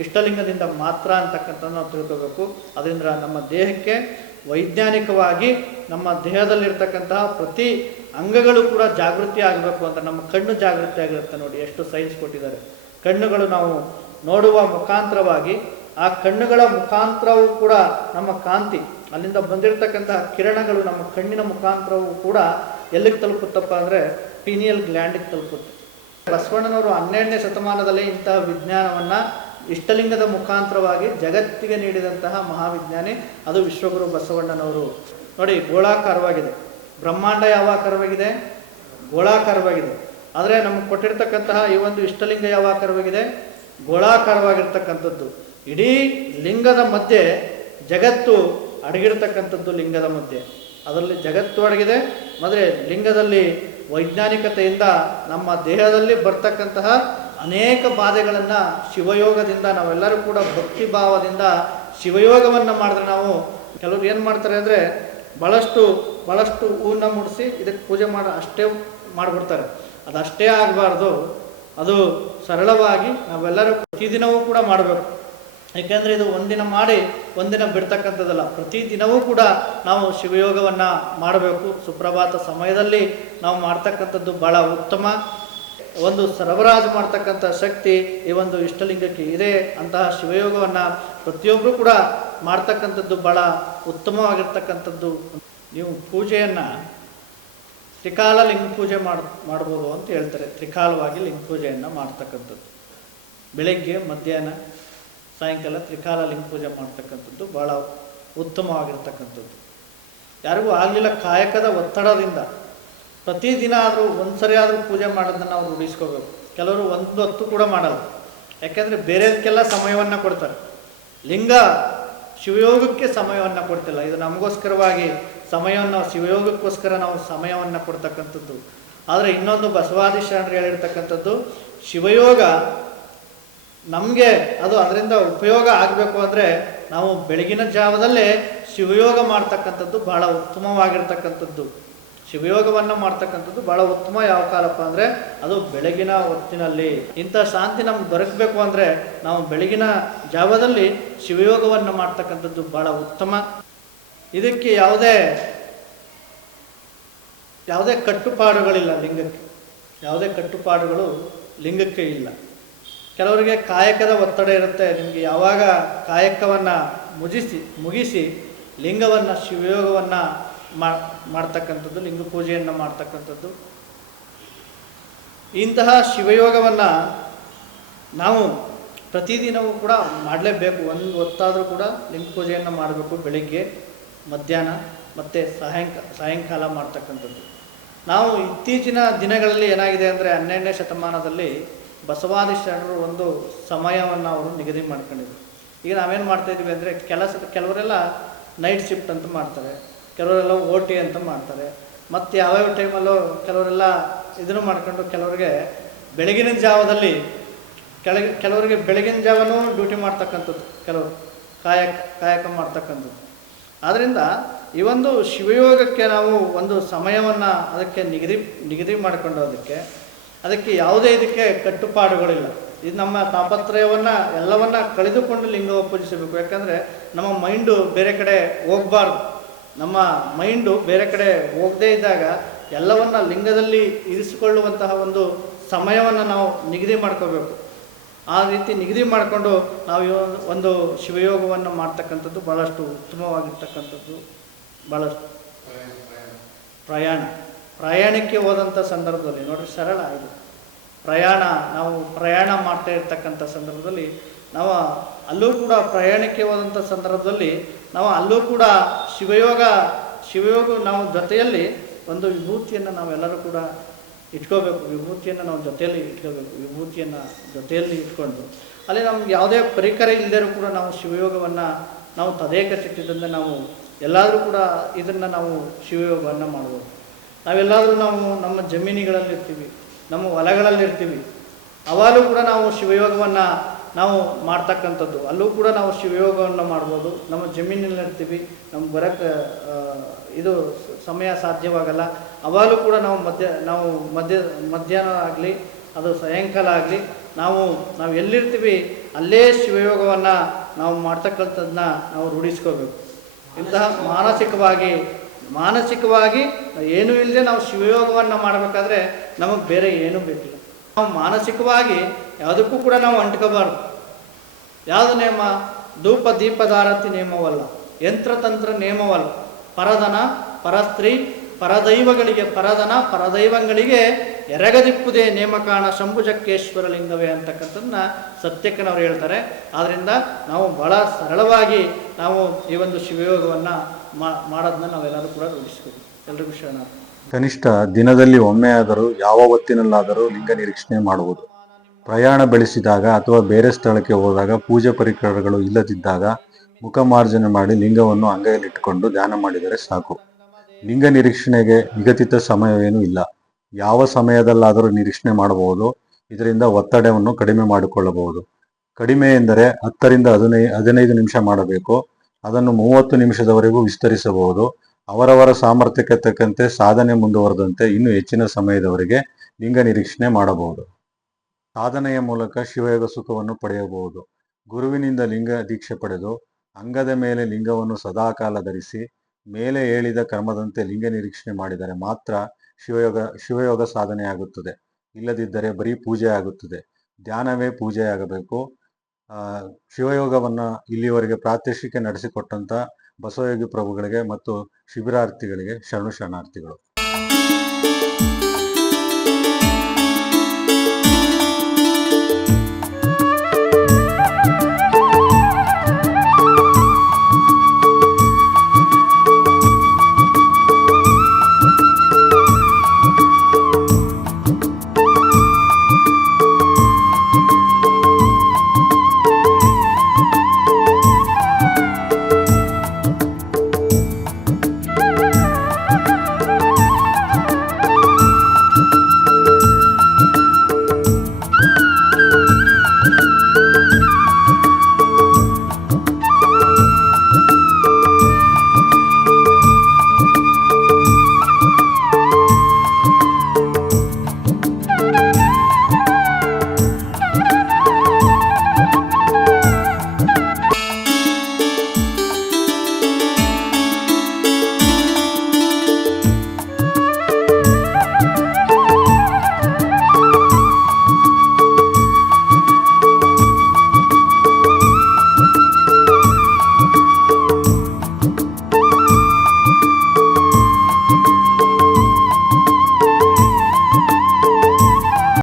ಇಷ್ಟಲಿಂಗದಿಂದ ಮಾತ್ರ ಅಂತಕ್ಕಂಥದ್ದು ನಾವು ತಿಳ್ಕೋಬೇಕು. ಅದರಿಂದ ನಮ್ಮ ದೇಹಕ್ಕೆ ವೈಜ್ಞಾನಿಕವಾಗಿ ನಮ್ಮ ದೇಹದಲ್ಲಿರ್ತಕ್ಕಂತಹ ಪ್ರತಿ ಅಂಗಗಳು ಕೂಡ ಜಾಗೃತಿ ಆಗಬೇಕು ಅಂತ. ನಮ್ಮ ಕಣ್ಣು ಜಾಗೃತಿ ಆಗಿರುತ್ತೆ ನೋಡಿ, ಎಷ್ಟು ಸೈನ್ಸ್ ಕೊಟ್ಟಿದ್ದಾರೆ. ಕಣ್ಣುಗಳು ನಾವು ನೋಡುವ ಮುಖಾಂತರವಾಗಿ, ಆ ಕಣ್ಣುಗಳ ಮುಖಾಂತರವೂ ಕೂಡ ನಮ್ಮ ಕಾಂತಿ, ಅಲ್ಲಿಂದ ಬಂದಿರತಕ್ಕಂತಹ ಕಿರಣಗಳು ನಮ್ಮ ಕಣ್ಣಿನ ಮುಖಾಂತರವೂ ಕೂಡ ಎಲ್ಲಿಗೆ ತಲುಪುತ್ತಪ್ಪ ಅಂದರೆ ಪೀನಿಯಲ್ ಗ್ಲ್ಯಾಂಡಿಗೆ ತಲುಪುತ್ತೆ. ಬಸವಣ್ಣನವರು 12ನೇ ಶತಮಾನದಲ್ಲಿ ಇಂತಹ ವಿಜ್ಞಾನವನ್ನು ಇಷ್ಟಲಿಂಗದ ಮುಖಾಂತರವಾಗಿ ಜಗತ್ತಿಗೆ ನೀಡಿದಂತಹ ಮಹಾವಿಜ್ಞಾನಿ ಅದು ವಿಶ್ವಗುರು ಬಸವಣ್ಣನವರು. ನೋಡಿ, ಗೋಳಾಕಾರವಾಗಿದೆ. ಬ್ರಹ್ಮಾಂಡ ಯಾವ ಆಕಾರವಾಗಿದೆ? ಗೋಳಾಕಾರವಾಗಿದೆ. ಆದರೆ ನಮಗೆ ಕೊಟ್ಟಿರ್ತಕ್ಕಂತಹ ಈ ಒಂದು ಇಷ್ಟಲಿಂಗ ಯಾವ ಆಕಾರವಾಗಿದೆ? ಗೋಳಾಕಾರವಾಗಿರ್ತಕ್ಕಂಥದ್ದು. ಇಡೀ ಲಿಂಗದ ಮಧ್ಯೆ ಜಗತ್ತು ಅಡಗಿರ್ತಕ್ಕಂಥದ್ದು. ಲಿಂಗದ ಮಧ್ಯೆ ಅದರಲ್ಲಿ ಜಗತ್ತು ಅಡಗಿದೆ. ಆದರೆ ಲಿಂಗದಲ್ಲಿ ವೈಜ್ಞಾನಿಕತೆಯಿಂದ ನಮ್ಮ ದೇಹದಲ್ಲಿ ಬರ್ತಕ್ಕಂತಹ ಅನೇಕ ಬಾಧೆಗಳನ್ನು ಶಿವಯೋಗದಿಂದ ನಾವೆಲ್ಲರೂ ಕೂಡ ಭಕ್ತಿ ಭಾವದಿಂದ ಶಿವಯೋಗವನ್ನು ಮಾಡಿದ್ರೆ, ನಾವು ಕೆಲವರು ಏನು ಮಾಡ್ತಾರೆ ಅಂದರೆ ಭಾಳಷ್ಟು ಹೂವನ್ನು ಮುಡಿಸಿ ಇದಕ್ಕೆ ಪೂಜೆ ಅಷ್ಟೇ ಮಾಡಿಬಿಡ್ತಾರೆ. ಅದಷ್ಟೇ ಆಗಬಾರ್ದು. ಅದು ಸರಳವಾಗಿ ನಾವೆಲ್ಲರೂ ಪ್ರತಿದಿನವೂ ಕೂಡ ಮಾಡಬೇಕು. ಏಕೆಂದರೆ ಇದು ಒಂದಿನ ಮಾಡಿ ಒಂದಿನ ಬಿಡ್ತಕ್ಕಂಥದ್ದಲ್ಲ, ಪ್ರತಿದಿನವೂ ಕೂಡ ನಾವು ಶಿವಯೋಗವನ್ನು ಮಾಡಬೇಕು. ಸುಪ್ರಭಾತ ಸಮಯದಲ್ಲಿ ನಾವು ಮಾಡ್ತಕ್ಕಂಥದ್ದು ಭಾಳ ಉತ್ತಮ. ಒಂದು ಸರಬರಾಜು ಮಾಡ್ತಕ್ಕಂಥ ಶಕ್ತಿ ಈ ಒಂದು ಇಷ್ಟಲಿಂಗಕ್ಕೆ ಇದೆ. ಅಂತಹ ಶಿವಯೋಗವನ್ನು ಪ್ರತಿಯೊಬ್ಬರು ಕೂಡ ಮಾಡ್ತಕ್ಕಂಥದ್ದು ಭಾಳ ಉತ್ತಮವಾಗಿರ್ತಕ್ಕಂಥದ್ದು. ನೀವು ಪೂಜೆಯನ್ನು ತ್ರಿಕಾಲ ಲಿಂಗ ಪೂಜೆ ಮಾಡ್ಬೋದು ಅಂತ ಹೇಳ್ತಾರೆ. ತ್ರಿಕಾಲವಾಗಿ ಲಿಂಗ ಪೂಜೆಯನ್ನು ಮಾಡ್ತಕ್ಕಂಥದ್ದು ಬೆಳಗ್ಗೆ, ಮಧ್ಯಾಹ್ನ, ಸಾಯಂಕಾಲ ತ್ರಿಕಾಲ ಲಿಂಗ ಪೂಜೆ ಮಾಡ್ತಕ್ಕಂಥದ್ದು ಭಾಳ ಉತ್ತಮವಾಗಿರ್ತಕ್ಕಂಥದ್ದು. ಯಾರಿಗೂ ಆಗಲಿಲ್ಲ ಕಾಯಕದ ಒತ್ತಡದಿಂದ ಪ್ರತಿದಿನ ಆದರೂ ಒಂದು ಸರಿ ಆದರೂ ಪೂಜೆ ಮಾಡೋದನ್ನು ನಾವು ರೂಢಿಸ್ಕೋಬೇಕು. ಕೆಲವರು ಒಂದು ಹೊತ್ತು ಕೂಡ ಮಾಡಲ್ಲ, ಯಾಕೆಂದರೆ ಬೇರೆದಕ್ಕೆಲ್ಲ ಸಮಯವನ್ನು ಕೊಡ್ತಾರೆ. ಲಿಂಗ ಶಿವಯೋಗಕ್ಕೆ ಸಮಯವನ್ನು ಕೊಡ್ತಿಲ್ಲ. ಇದು ನಮಗೋಸ್ಕರವಾಗಿ ಸಮಯವನ್ನು, ಶಿವಯೋಗಕ್ಕೋಸ್ಕರ ನಾವು ಸಮಯವನ್ನು ಕೊಡ್ತಕ್ಕಂಥದ್ದು. ಆದರೆ ಇನ್ನೊಂದು ಬಸವಾದಿ ಶರಣರು ಹೇಳಿರ್ತಕ್ಕಂಥದ್ದು, ಶಿವಯೋಗ ನಮಗೆ ಅದು ಅದರಿಂದ ಉಪಯೋಗ ಆಗಬೇಕು ಅಂದರೆ ನಾವು ಬೆಳಗಿನ ಜಾವದಲ್ಲೇ ಶಿವಯೋಗ ಮಾಡ್ತಕ್ಕಂಥದ್ದು ಭಾಳ ಉತ್ತಮವಾಗಿರ್ತಕ್ಕಂಥದ್ದು. ಶಿವಯೋಗವನ್ನು ಮಾಡ್ತಕ್ಕಂಥದ್ದು ಭಾಳ ಉತ್ತಮ. ಯಾವ ಕಾಲಪ್ಪ ಅಂದರೆ ಅದು ಬೆಳಗಿನ ಹೊತ್ತಿನಲ್ಲಿ. ಇಂಥ ಶಾಂತಿ ನಮ್ಗೆ ದೊರಕಬೇಕು ಅಂದರೆ ನಾವು ಬೆಳಗಿನ ಜಾವದಲ್ಲಿ ಶಿವಯೋಗವನ್ನು ಮಾಡ್ತಕ್ಕಂಥದ್ದು ಭಾಳ ಉತ್ತಮ. ಇದಕ್ಕೆ ಯಾವುದೇ ಕಟ್ಟುಪಾಡುಗಳಿಲ್ಲ ಲಿಂಗಕ್ಕೆ. ಯಾವುದೇ ಕಟ್ಟುಪಾಡುಗಳು ಲಿಂಗಕ್ಕೆ ಇಲ್ಲ. ಕೆಲವರಿಗೆ ಕಾಯಕದ ಒತ್ತಡ ಇರುತ್ತೆ. ನಿಮಗೆ ಯಾವಾಗ ಕಾಯಕವನ್ನು ಮುಗಿಸಿ ಲಿಂಗವನ್ನು, ಶಿವಯೋಗವನ್ನು ಮಾಡ್ತಕ್ಕಂಥದ್ದು, ಲಿಂಗ ಪೂಜೆಯನ್ನು ಮಾಡ್ತಕ್ಕಂಥದ್ದು. ಇಂತಹ ಶಿವಯೋಗವನ್ನು ನಾವು ಪ್ರತಿದಿನವೂ ಕೂಡ ಮಾಡಲೇಬೇಕು. ಒಂದು ಹೊತ್ತಾದರೂ ಕೂಡ ಲಿಂಗ ಪೂಜೆಯನ್ನು ಮಾಡಬೇಕು. ಬೆಳಿಗ್ಗೆ, ಮಧ್ಯಾಹ್ನ ಮತ್ತು ಸಾಯಂಕಾಲ ಮಾಡ್ತಕ್ಕಂಥದ್ದು. ನಾವು ಇತ್ತೀಚಿನ ದಿನಗಳಲ್ಲಿ ಏನಾಗಿದೆ ಅಂದರೆ 12ನೇ ಶತಮಾನದಲ್ಲಿ ಬಸವಾದಿ ಶರಣರು ಒಂದು ಸಮಯವನ್ನು ಅವರು ನಿಗದಿ ಮಾಡ್ಕೊಂಡಿದ್ರು. ಈಗ ನಾವೇನು ಮಾಡ್ತಾಯಿದ್ವಿ ಅಂದರೆ ಕೆಲವರೆಲ್ಲ ನೈಟ್ ಶಿಫ್ಟ್ ಅಂತ ಮಾಡ್ತಾರೆ, ಕೆಲವರೆಲ್ಲ OT ಅಂತ ಮಾಡ್ತಾರೆ. ಮತ್ತು ಯಾವ್ಯಾವ ಟೈಮಲ್ಲೂ ಕೆಲವರೆಲ್ಲ ಇದನ್ನು ಮಾಡ್ಕೊಂಡು ಕೆಲವರಿಗೆ ಬೆಳಗಿನ ಜಾವದಲ್ಲಿ ಕೆಲವರಿಗೆ ಬೆಳಗಿನ ಜಾವನೂ ಡ್ಯೂಟಿ ಮಾಡ್ತಕ್ಕಂಥದ್ದು, ಕೆಲವರು ಕಾಯಕ ಮಾಡ್ತಕ್ಕಂಥದ್ದು. ಆದ್ದರಿಂದ ಈ ಒಂದು ಶಿವಯೋಗಕ್ಕೆ ನಾವು ಒಂದು ಸಮಯವನ್ನು ಅದಕ್ಕೆ ನಿಗದಿ ಮಾಡಿಕೊಂಡು ಅದಕ್ಕೆ ಯಾವುದೇ ಇದಕ್ಕೆ ಕಟ್ಟುಪಾಡುಗಳಿಲ್ಲ. ಇದು ನಮ್ಮ ತಾಪತ್ರಯವನ್ನು ಎಲ್ಲವನ್ನ ಕಳೆದುಕೊಂಡು ಲಿಂಗವ ಪೂಜಿಸಬೇಕು. ಯಾಕಂದರೆ ನಮ್ಮ ಮೈಂಡು ಬೇರೆ ಕಡೆ ಹೋಗಬಾರ್ದು. ನಮ್ಮ ಮೈಂಡು ಬೇರೆ ಕಡೆ ಹೋಗದೇ ಇದ್ದಾಗ ಎಲ್ಲವನ್ನ ಲಿಂಗದಲ್ಲಿ ಇರಿಸಿಕೊಳ್ಳುವಂತಹ ಒಂದು ಸಮಯವನ್ನು ನಾವು ನಿಗದಿ ಮಾಡ್ಕೋಬೇಕು. ಆ ರೀತಿ ನಿಗದಿ ಮಾಡಿಕೊಂಡು ನಾವು ಒಂದು ಶಿವಯೋಗವನ್ನು ಮಾಡ್ತಕ್ಕಂಥದ್ದು ಭಾಳಷ್ಟು ಉತ್ತಮವಾಗಿರ್ತಕ್ಕಂಥದ್ದು. ಭಾಳಷ್ಟು ಪ್ರಯಾಣಕ್ಕೆ ಹೋದಂಥ ಸಂದರ್ಭದಲ್ಲಿ ನೋಡ್ರಿ, ಸರಳ ಇದು ನಾವು ಪ್ರಯಾಣ ಮಾಡ್ತಾ ಇರ್ತಕ್ಕಂಥ ಸಂದರ್ಭದಲ್ಲಿ ನಾವು ಅಲ್ಲೂ ಕೂಡ ಪ್ರಯಾಣಕ್ಕೆ ಹೋದಂಥ ಸಂದರ್ಭದಲ್ಲಿ ನಾವು ಅಲ್ಲೂ ಕೂಡ ಶಿವಯೋಗ ನಾವು ಜೊತೆಯಲ್ಲಿ ಒಂದು ವಿಭೂತಿಯನ್ನು ನಾವೆಲ್ಲರೂ ಕೂಡ ಇಟ್ಕೋಬೇಕು. ವಿಭೂತಿಯನ್ನು ನಾವು ಜೊತೆಯಲ್ಲಿ ಇಟ್ಕೋಬೇಕು. ವಿಭೂತಿಯನ್ನು ಜೊತೆಯಲ್ಲಿ ಇಟ್ಕೊಂಡು ಅಲ್ಲಿ ನಮ್ಗೆ ಯಾವುದೇ ಪರಿಕರ ಇಲ್ಲದರೂ ಕೂಡ ನಾವು ಶಿವಯೋಗವನ್ನು ನಾವು ತದೇಕ ಚಿತ್ತದಿಂದ ನಾವು ಎಲ್ಲಾದರೂ ಕೂಡ ಇದನ್ನು ನಾವು ಶಿವಯೋಗವನ್ನು ಮಾಡ್ಬೋದು. ನಾವೆಲ್ಲಾದರೂ ನಾವು ನಮ್ಮ ಜಮೀನುಗಳಲ್ಲಿರ್ತೀವಿ, ನಮ್ಮ ಹೊಲಗಳಲ್ಲಿರ್ತೀವಿ, ಅವಾಗಲೂ ಕೂಡ ನಾವು ಶಿವಯೋಗವನ್ನು ನಾವು ಮಾಡ್ತಕ್ಕಂಥದ್ದು. ಅಲ್ಲೂ ಕೂಡ ನಾವು ಶಿವಯೋಗವನ್ನು ಮಾಡ್ಬೋದು. ನಮ್ಮ ಜಮೀನಿನಲ್ಲಿರ್ತೀವಿ, ನಮ್ಗೆ ಬರೋಕ್ಕೆ ಇದು ಸಮಯ ಸಾಧ್ಯವಾಗಲ್ಲ, ಅವಾಗಲೂ ಕೂಡ ನಾವು ಮಧ್ಯಾಹ್ನ ಆಗಲಿ ಅದು ಸಾಯಂಕಾಲ ಆಗಲಿ ನಾವು ಎಲ್ಲಿರ್ತೀವಿ ಅಲ್ಲೇ ಶಿವಯೋಗವನ್ನು ನಾವು ಮಾಡ್ತಕ್ಕಂಥದ್ದನ್ನ ನಾವು ರೂಢಿಸ್ಕೋಬೇಕು. ಇಂತಹ ಮಾನಸಿಕವಾಗಿ ಏನೂ ಇಲ್ಲದೆ ನಾವು ಶಿವಯೋಗವನ್ನು ಮಾಡಬೇಕಾದ್ರೆ ನಮಗೆ ಬೇರೆ ಏನೂ ಬೇಕಿಲ್ಲ. ನಾವು ಮಾನಸಿಕವಾಗಿ ಯಾವುದಕ್ಕೂ ಕೂಡ ನಾವು ಅಂಟ್ಕೋಬಾರ್ದು. ಯಾವುದು ನಿಯಮ? ಧೂಪ ದೀಪದಾರತಿ ನಿಯಮವಲ್ಲ, ಯಂತ್ರತಂತ್ರ ನಿಯಮವಲ್ಲ. ಪರಧನ ಪರಸ್ತ್ರೀ ಪರದೈವಗಳಿಗೆ ಎರಗದಿಪ್ಪುದೇ ನೇಮಕಾಣ ಶಂಭುಜಕ್ಕೇಶ್ವರ ಲಿಂಗವೇ ಅಂತಕ್ಕಂಥದ್ದನ್ನ ಸತ್ಯಕ್ಕನವ್ರು ಹೇಳ್ತಾರೆ. ಆದ್ದರಿಂದ ನಾವು ಭಾಳ ಸರಳವಾಗಿ ನಾವು ಈ ಒಂದು ಶಿವಯೋಗವನ್ನು ಮಾಡೋದನ್ನ ನಾವೆಲ್ಲರೂ ಕೂಡ ರೂಢಿಸ್ಬೇಕು. ಎಲ್ರಿಗೂ ಶರಣ. ಕನಿಷ್ಠ ದಿನದಲ್ಲಿ ಒಮ್ಮೆಯಾದರೂ ಯಾವ ಹೊತ್ತಿನಲ್ಲಾದರೂ ಲಿಂಗ ನಿರೀಕ್ಷಣೆ ಮಾಡುವುದು. ಪ್ರಯಾಣ ಬೆಳೆಸಿದಾಗ ಅಥವಾ ಬೇರೆ ಸ್ಥಳಕ್ಕೆ ಹೋದಾಗ ಪೂಜೆ ಪರಿಕರಗಳು ಇಲ್ಲದಿದ್ದಾಗ ಮುಖಮಾರ್ಜನೆ ಮಾಡಿ ಲಿಂಗವನ್ನು ಅಂಗೈಯಲ್ಲಿಟ್ಟುಕೊಂಡು ಧ್ಯಾನ ಮಾಡಿದರೆ ಸಾಕು. ಲಿಂಗ ನಿರೀಕ್ಷಣೆಗೆ ನಿಗದಿತ ಸಮಯವೇನೂ ಇಲ್ಲ. ಯಾವ ಸಮಯದಲ್ಲಾದರೂ ನಿರೀಕ್ಷಣೆ ಮಾಡಬಹುದು. ಇದರಿಂದ ಒತ್ತಡವನ್ನು ಕಡಿಮೆ ಮಾಡಿಕೊಳ್ಳಬಹುದು. ಕಡಿಮೆ ಎಂದರೆ 10 ರಿಂದ 15 ನಿಮಿಷ ಮಾಡಬೇಕು. ಅದನ್ನು 30 ನಿಮಿಷದವರೆಗೂ ವಿಸ್ತರಿಸಬಹುದು. ಅವರವರ ಸಾಮರ್ಥ್ಯಕ್ಕೆ ತಕ್ಕಂತೆ ಸಾಧನೆ ಮುಂದುವರೆದಂತೆ ಇನ್ನೂ ಹೆಚ್ಚಿನ ಸಮಯದವರೆಗೆ ಲಿಂಗ ನಿರೀಕ್ಷಣೆ ಮಾಡಬಹುದು. ಸಾಧನೆಯ ಮೂಲಕ ಶಿವಯೋಗ ಸುಖವನ್ನು ಪಡೆಯಬಹುದು. ಗುರುವಿನಿಂದ ಲಿಂಗ ದೀಕ್ಷೆ ಪಡೆದು ಅಂಗದ ಮೇಲೆ ಲಿಂಗವನ್ನು ಸದಾಕಾಲ ಧರಿಸಿ ಮೇಲೆ ಹೇಳಿದ ಕ್ರಮದಂತೆ ಲಿಂಗ ನಿರೀಕ್ಷಣೆ ಮಾಡಿದರೆ ಮಾತ್ರ ಶಿವಯೋಗ ಸಾಧನೆಯಾಗುತ್ತದೆ. ಇಲ್ಲದಿದ್ದರೆ ಬರೀ ಪೂಜೆ ಆಗುತ್ತದೆ. ಧ್ಯಾನವೇ ಪೂಜೆಯಾಗಬೇಕು. ಶಿವಯೋಗವನ್ನು ಇಲ್ಲಿವರೆಗೆ ಪ್ರಾತ್ಯಕ್ಷಿಕೆ ನಡೆಸಿಕೊಟ್ಟಂತ ಬಸವಯೋಗಿ ಪ್ರಭುಗಳಿಗೆ ಮತ್ತು ಶಿಬಿರಾರ್ಥಿಗಳಿಗೆ ಶರಣಾರ್ಥಿಗಳು.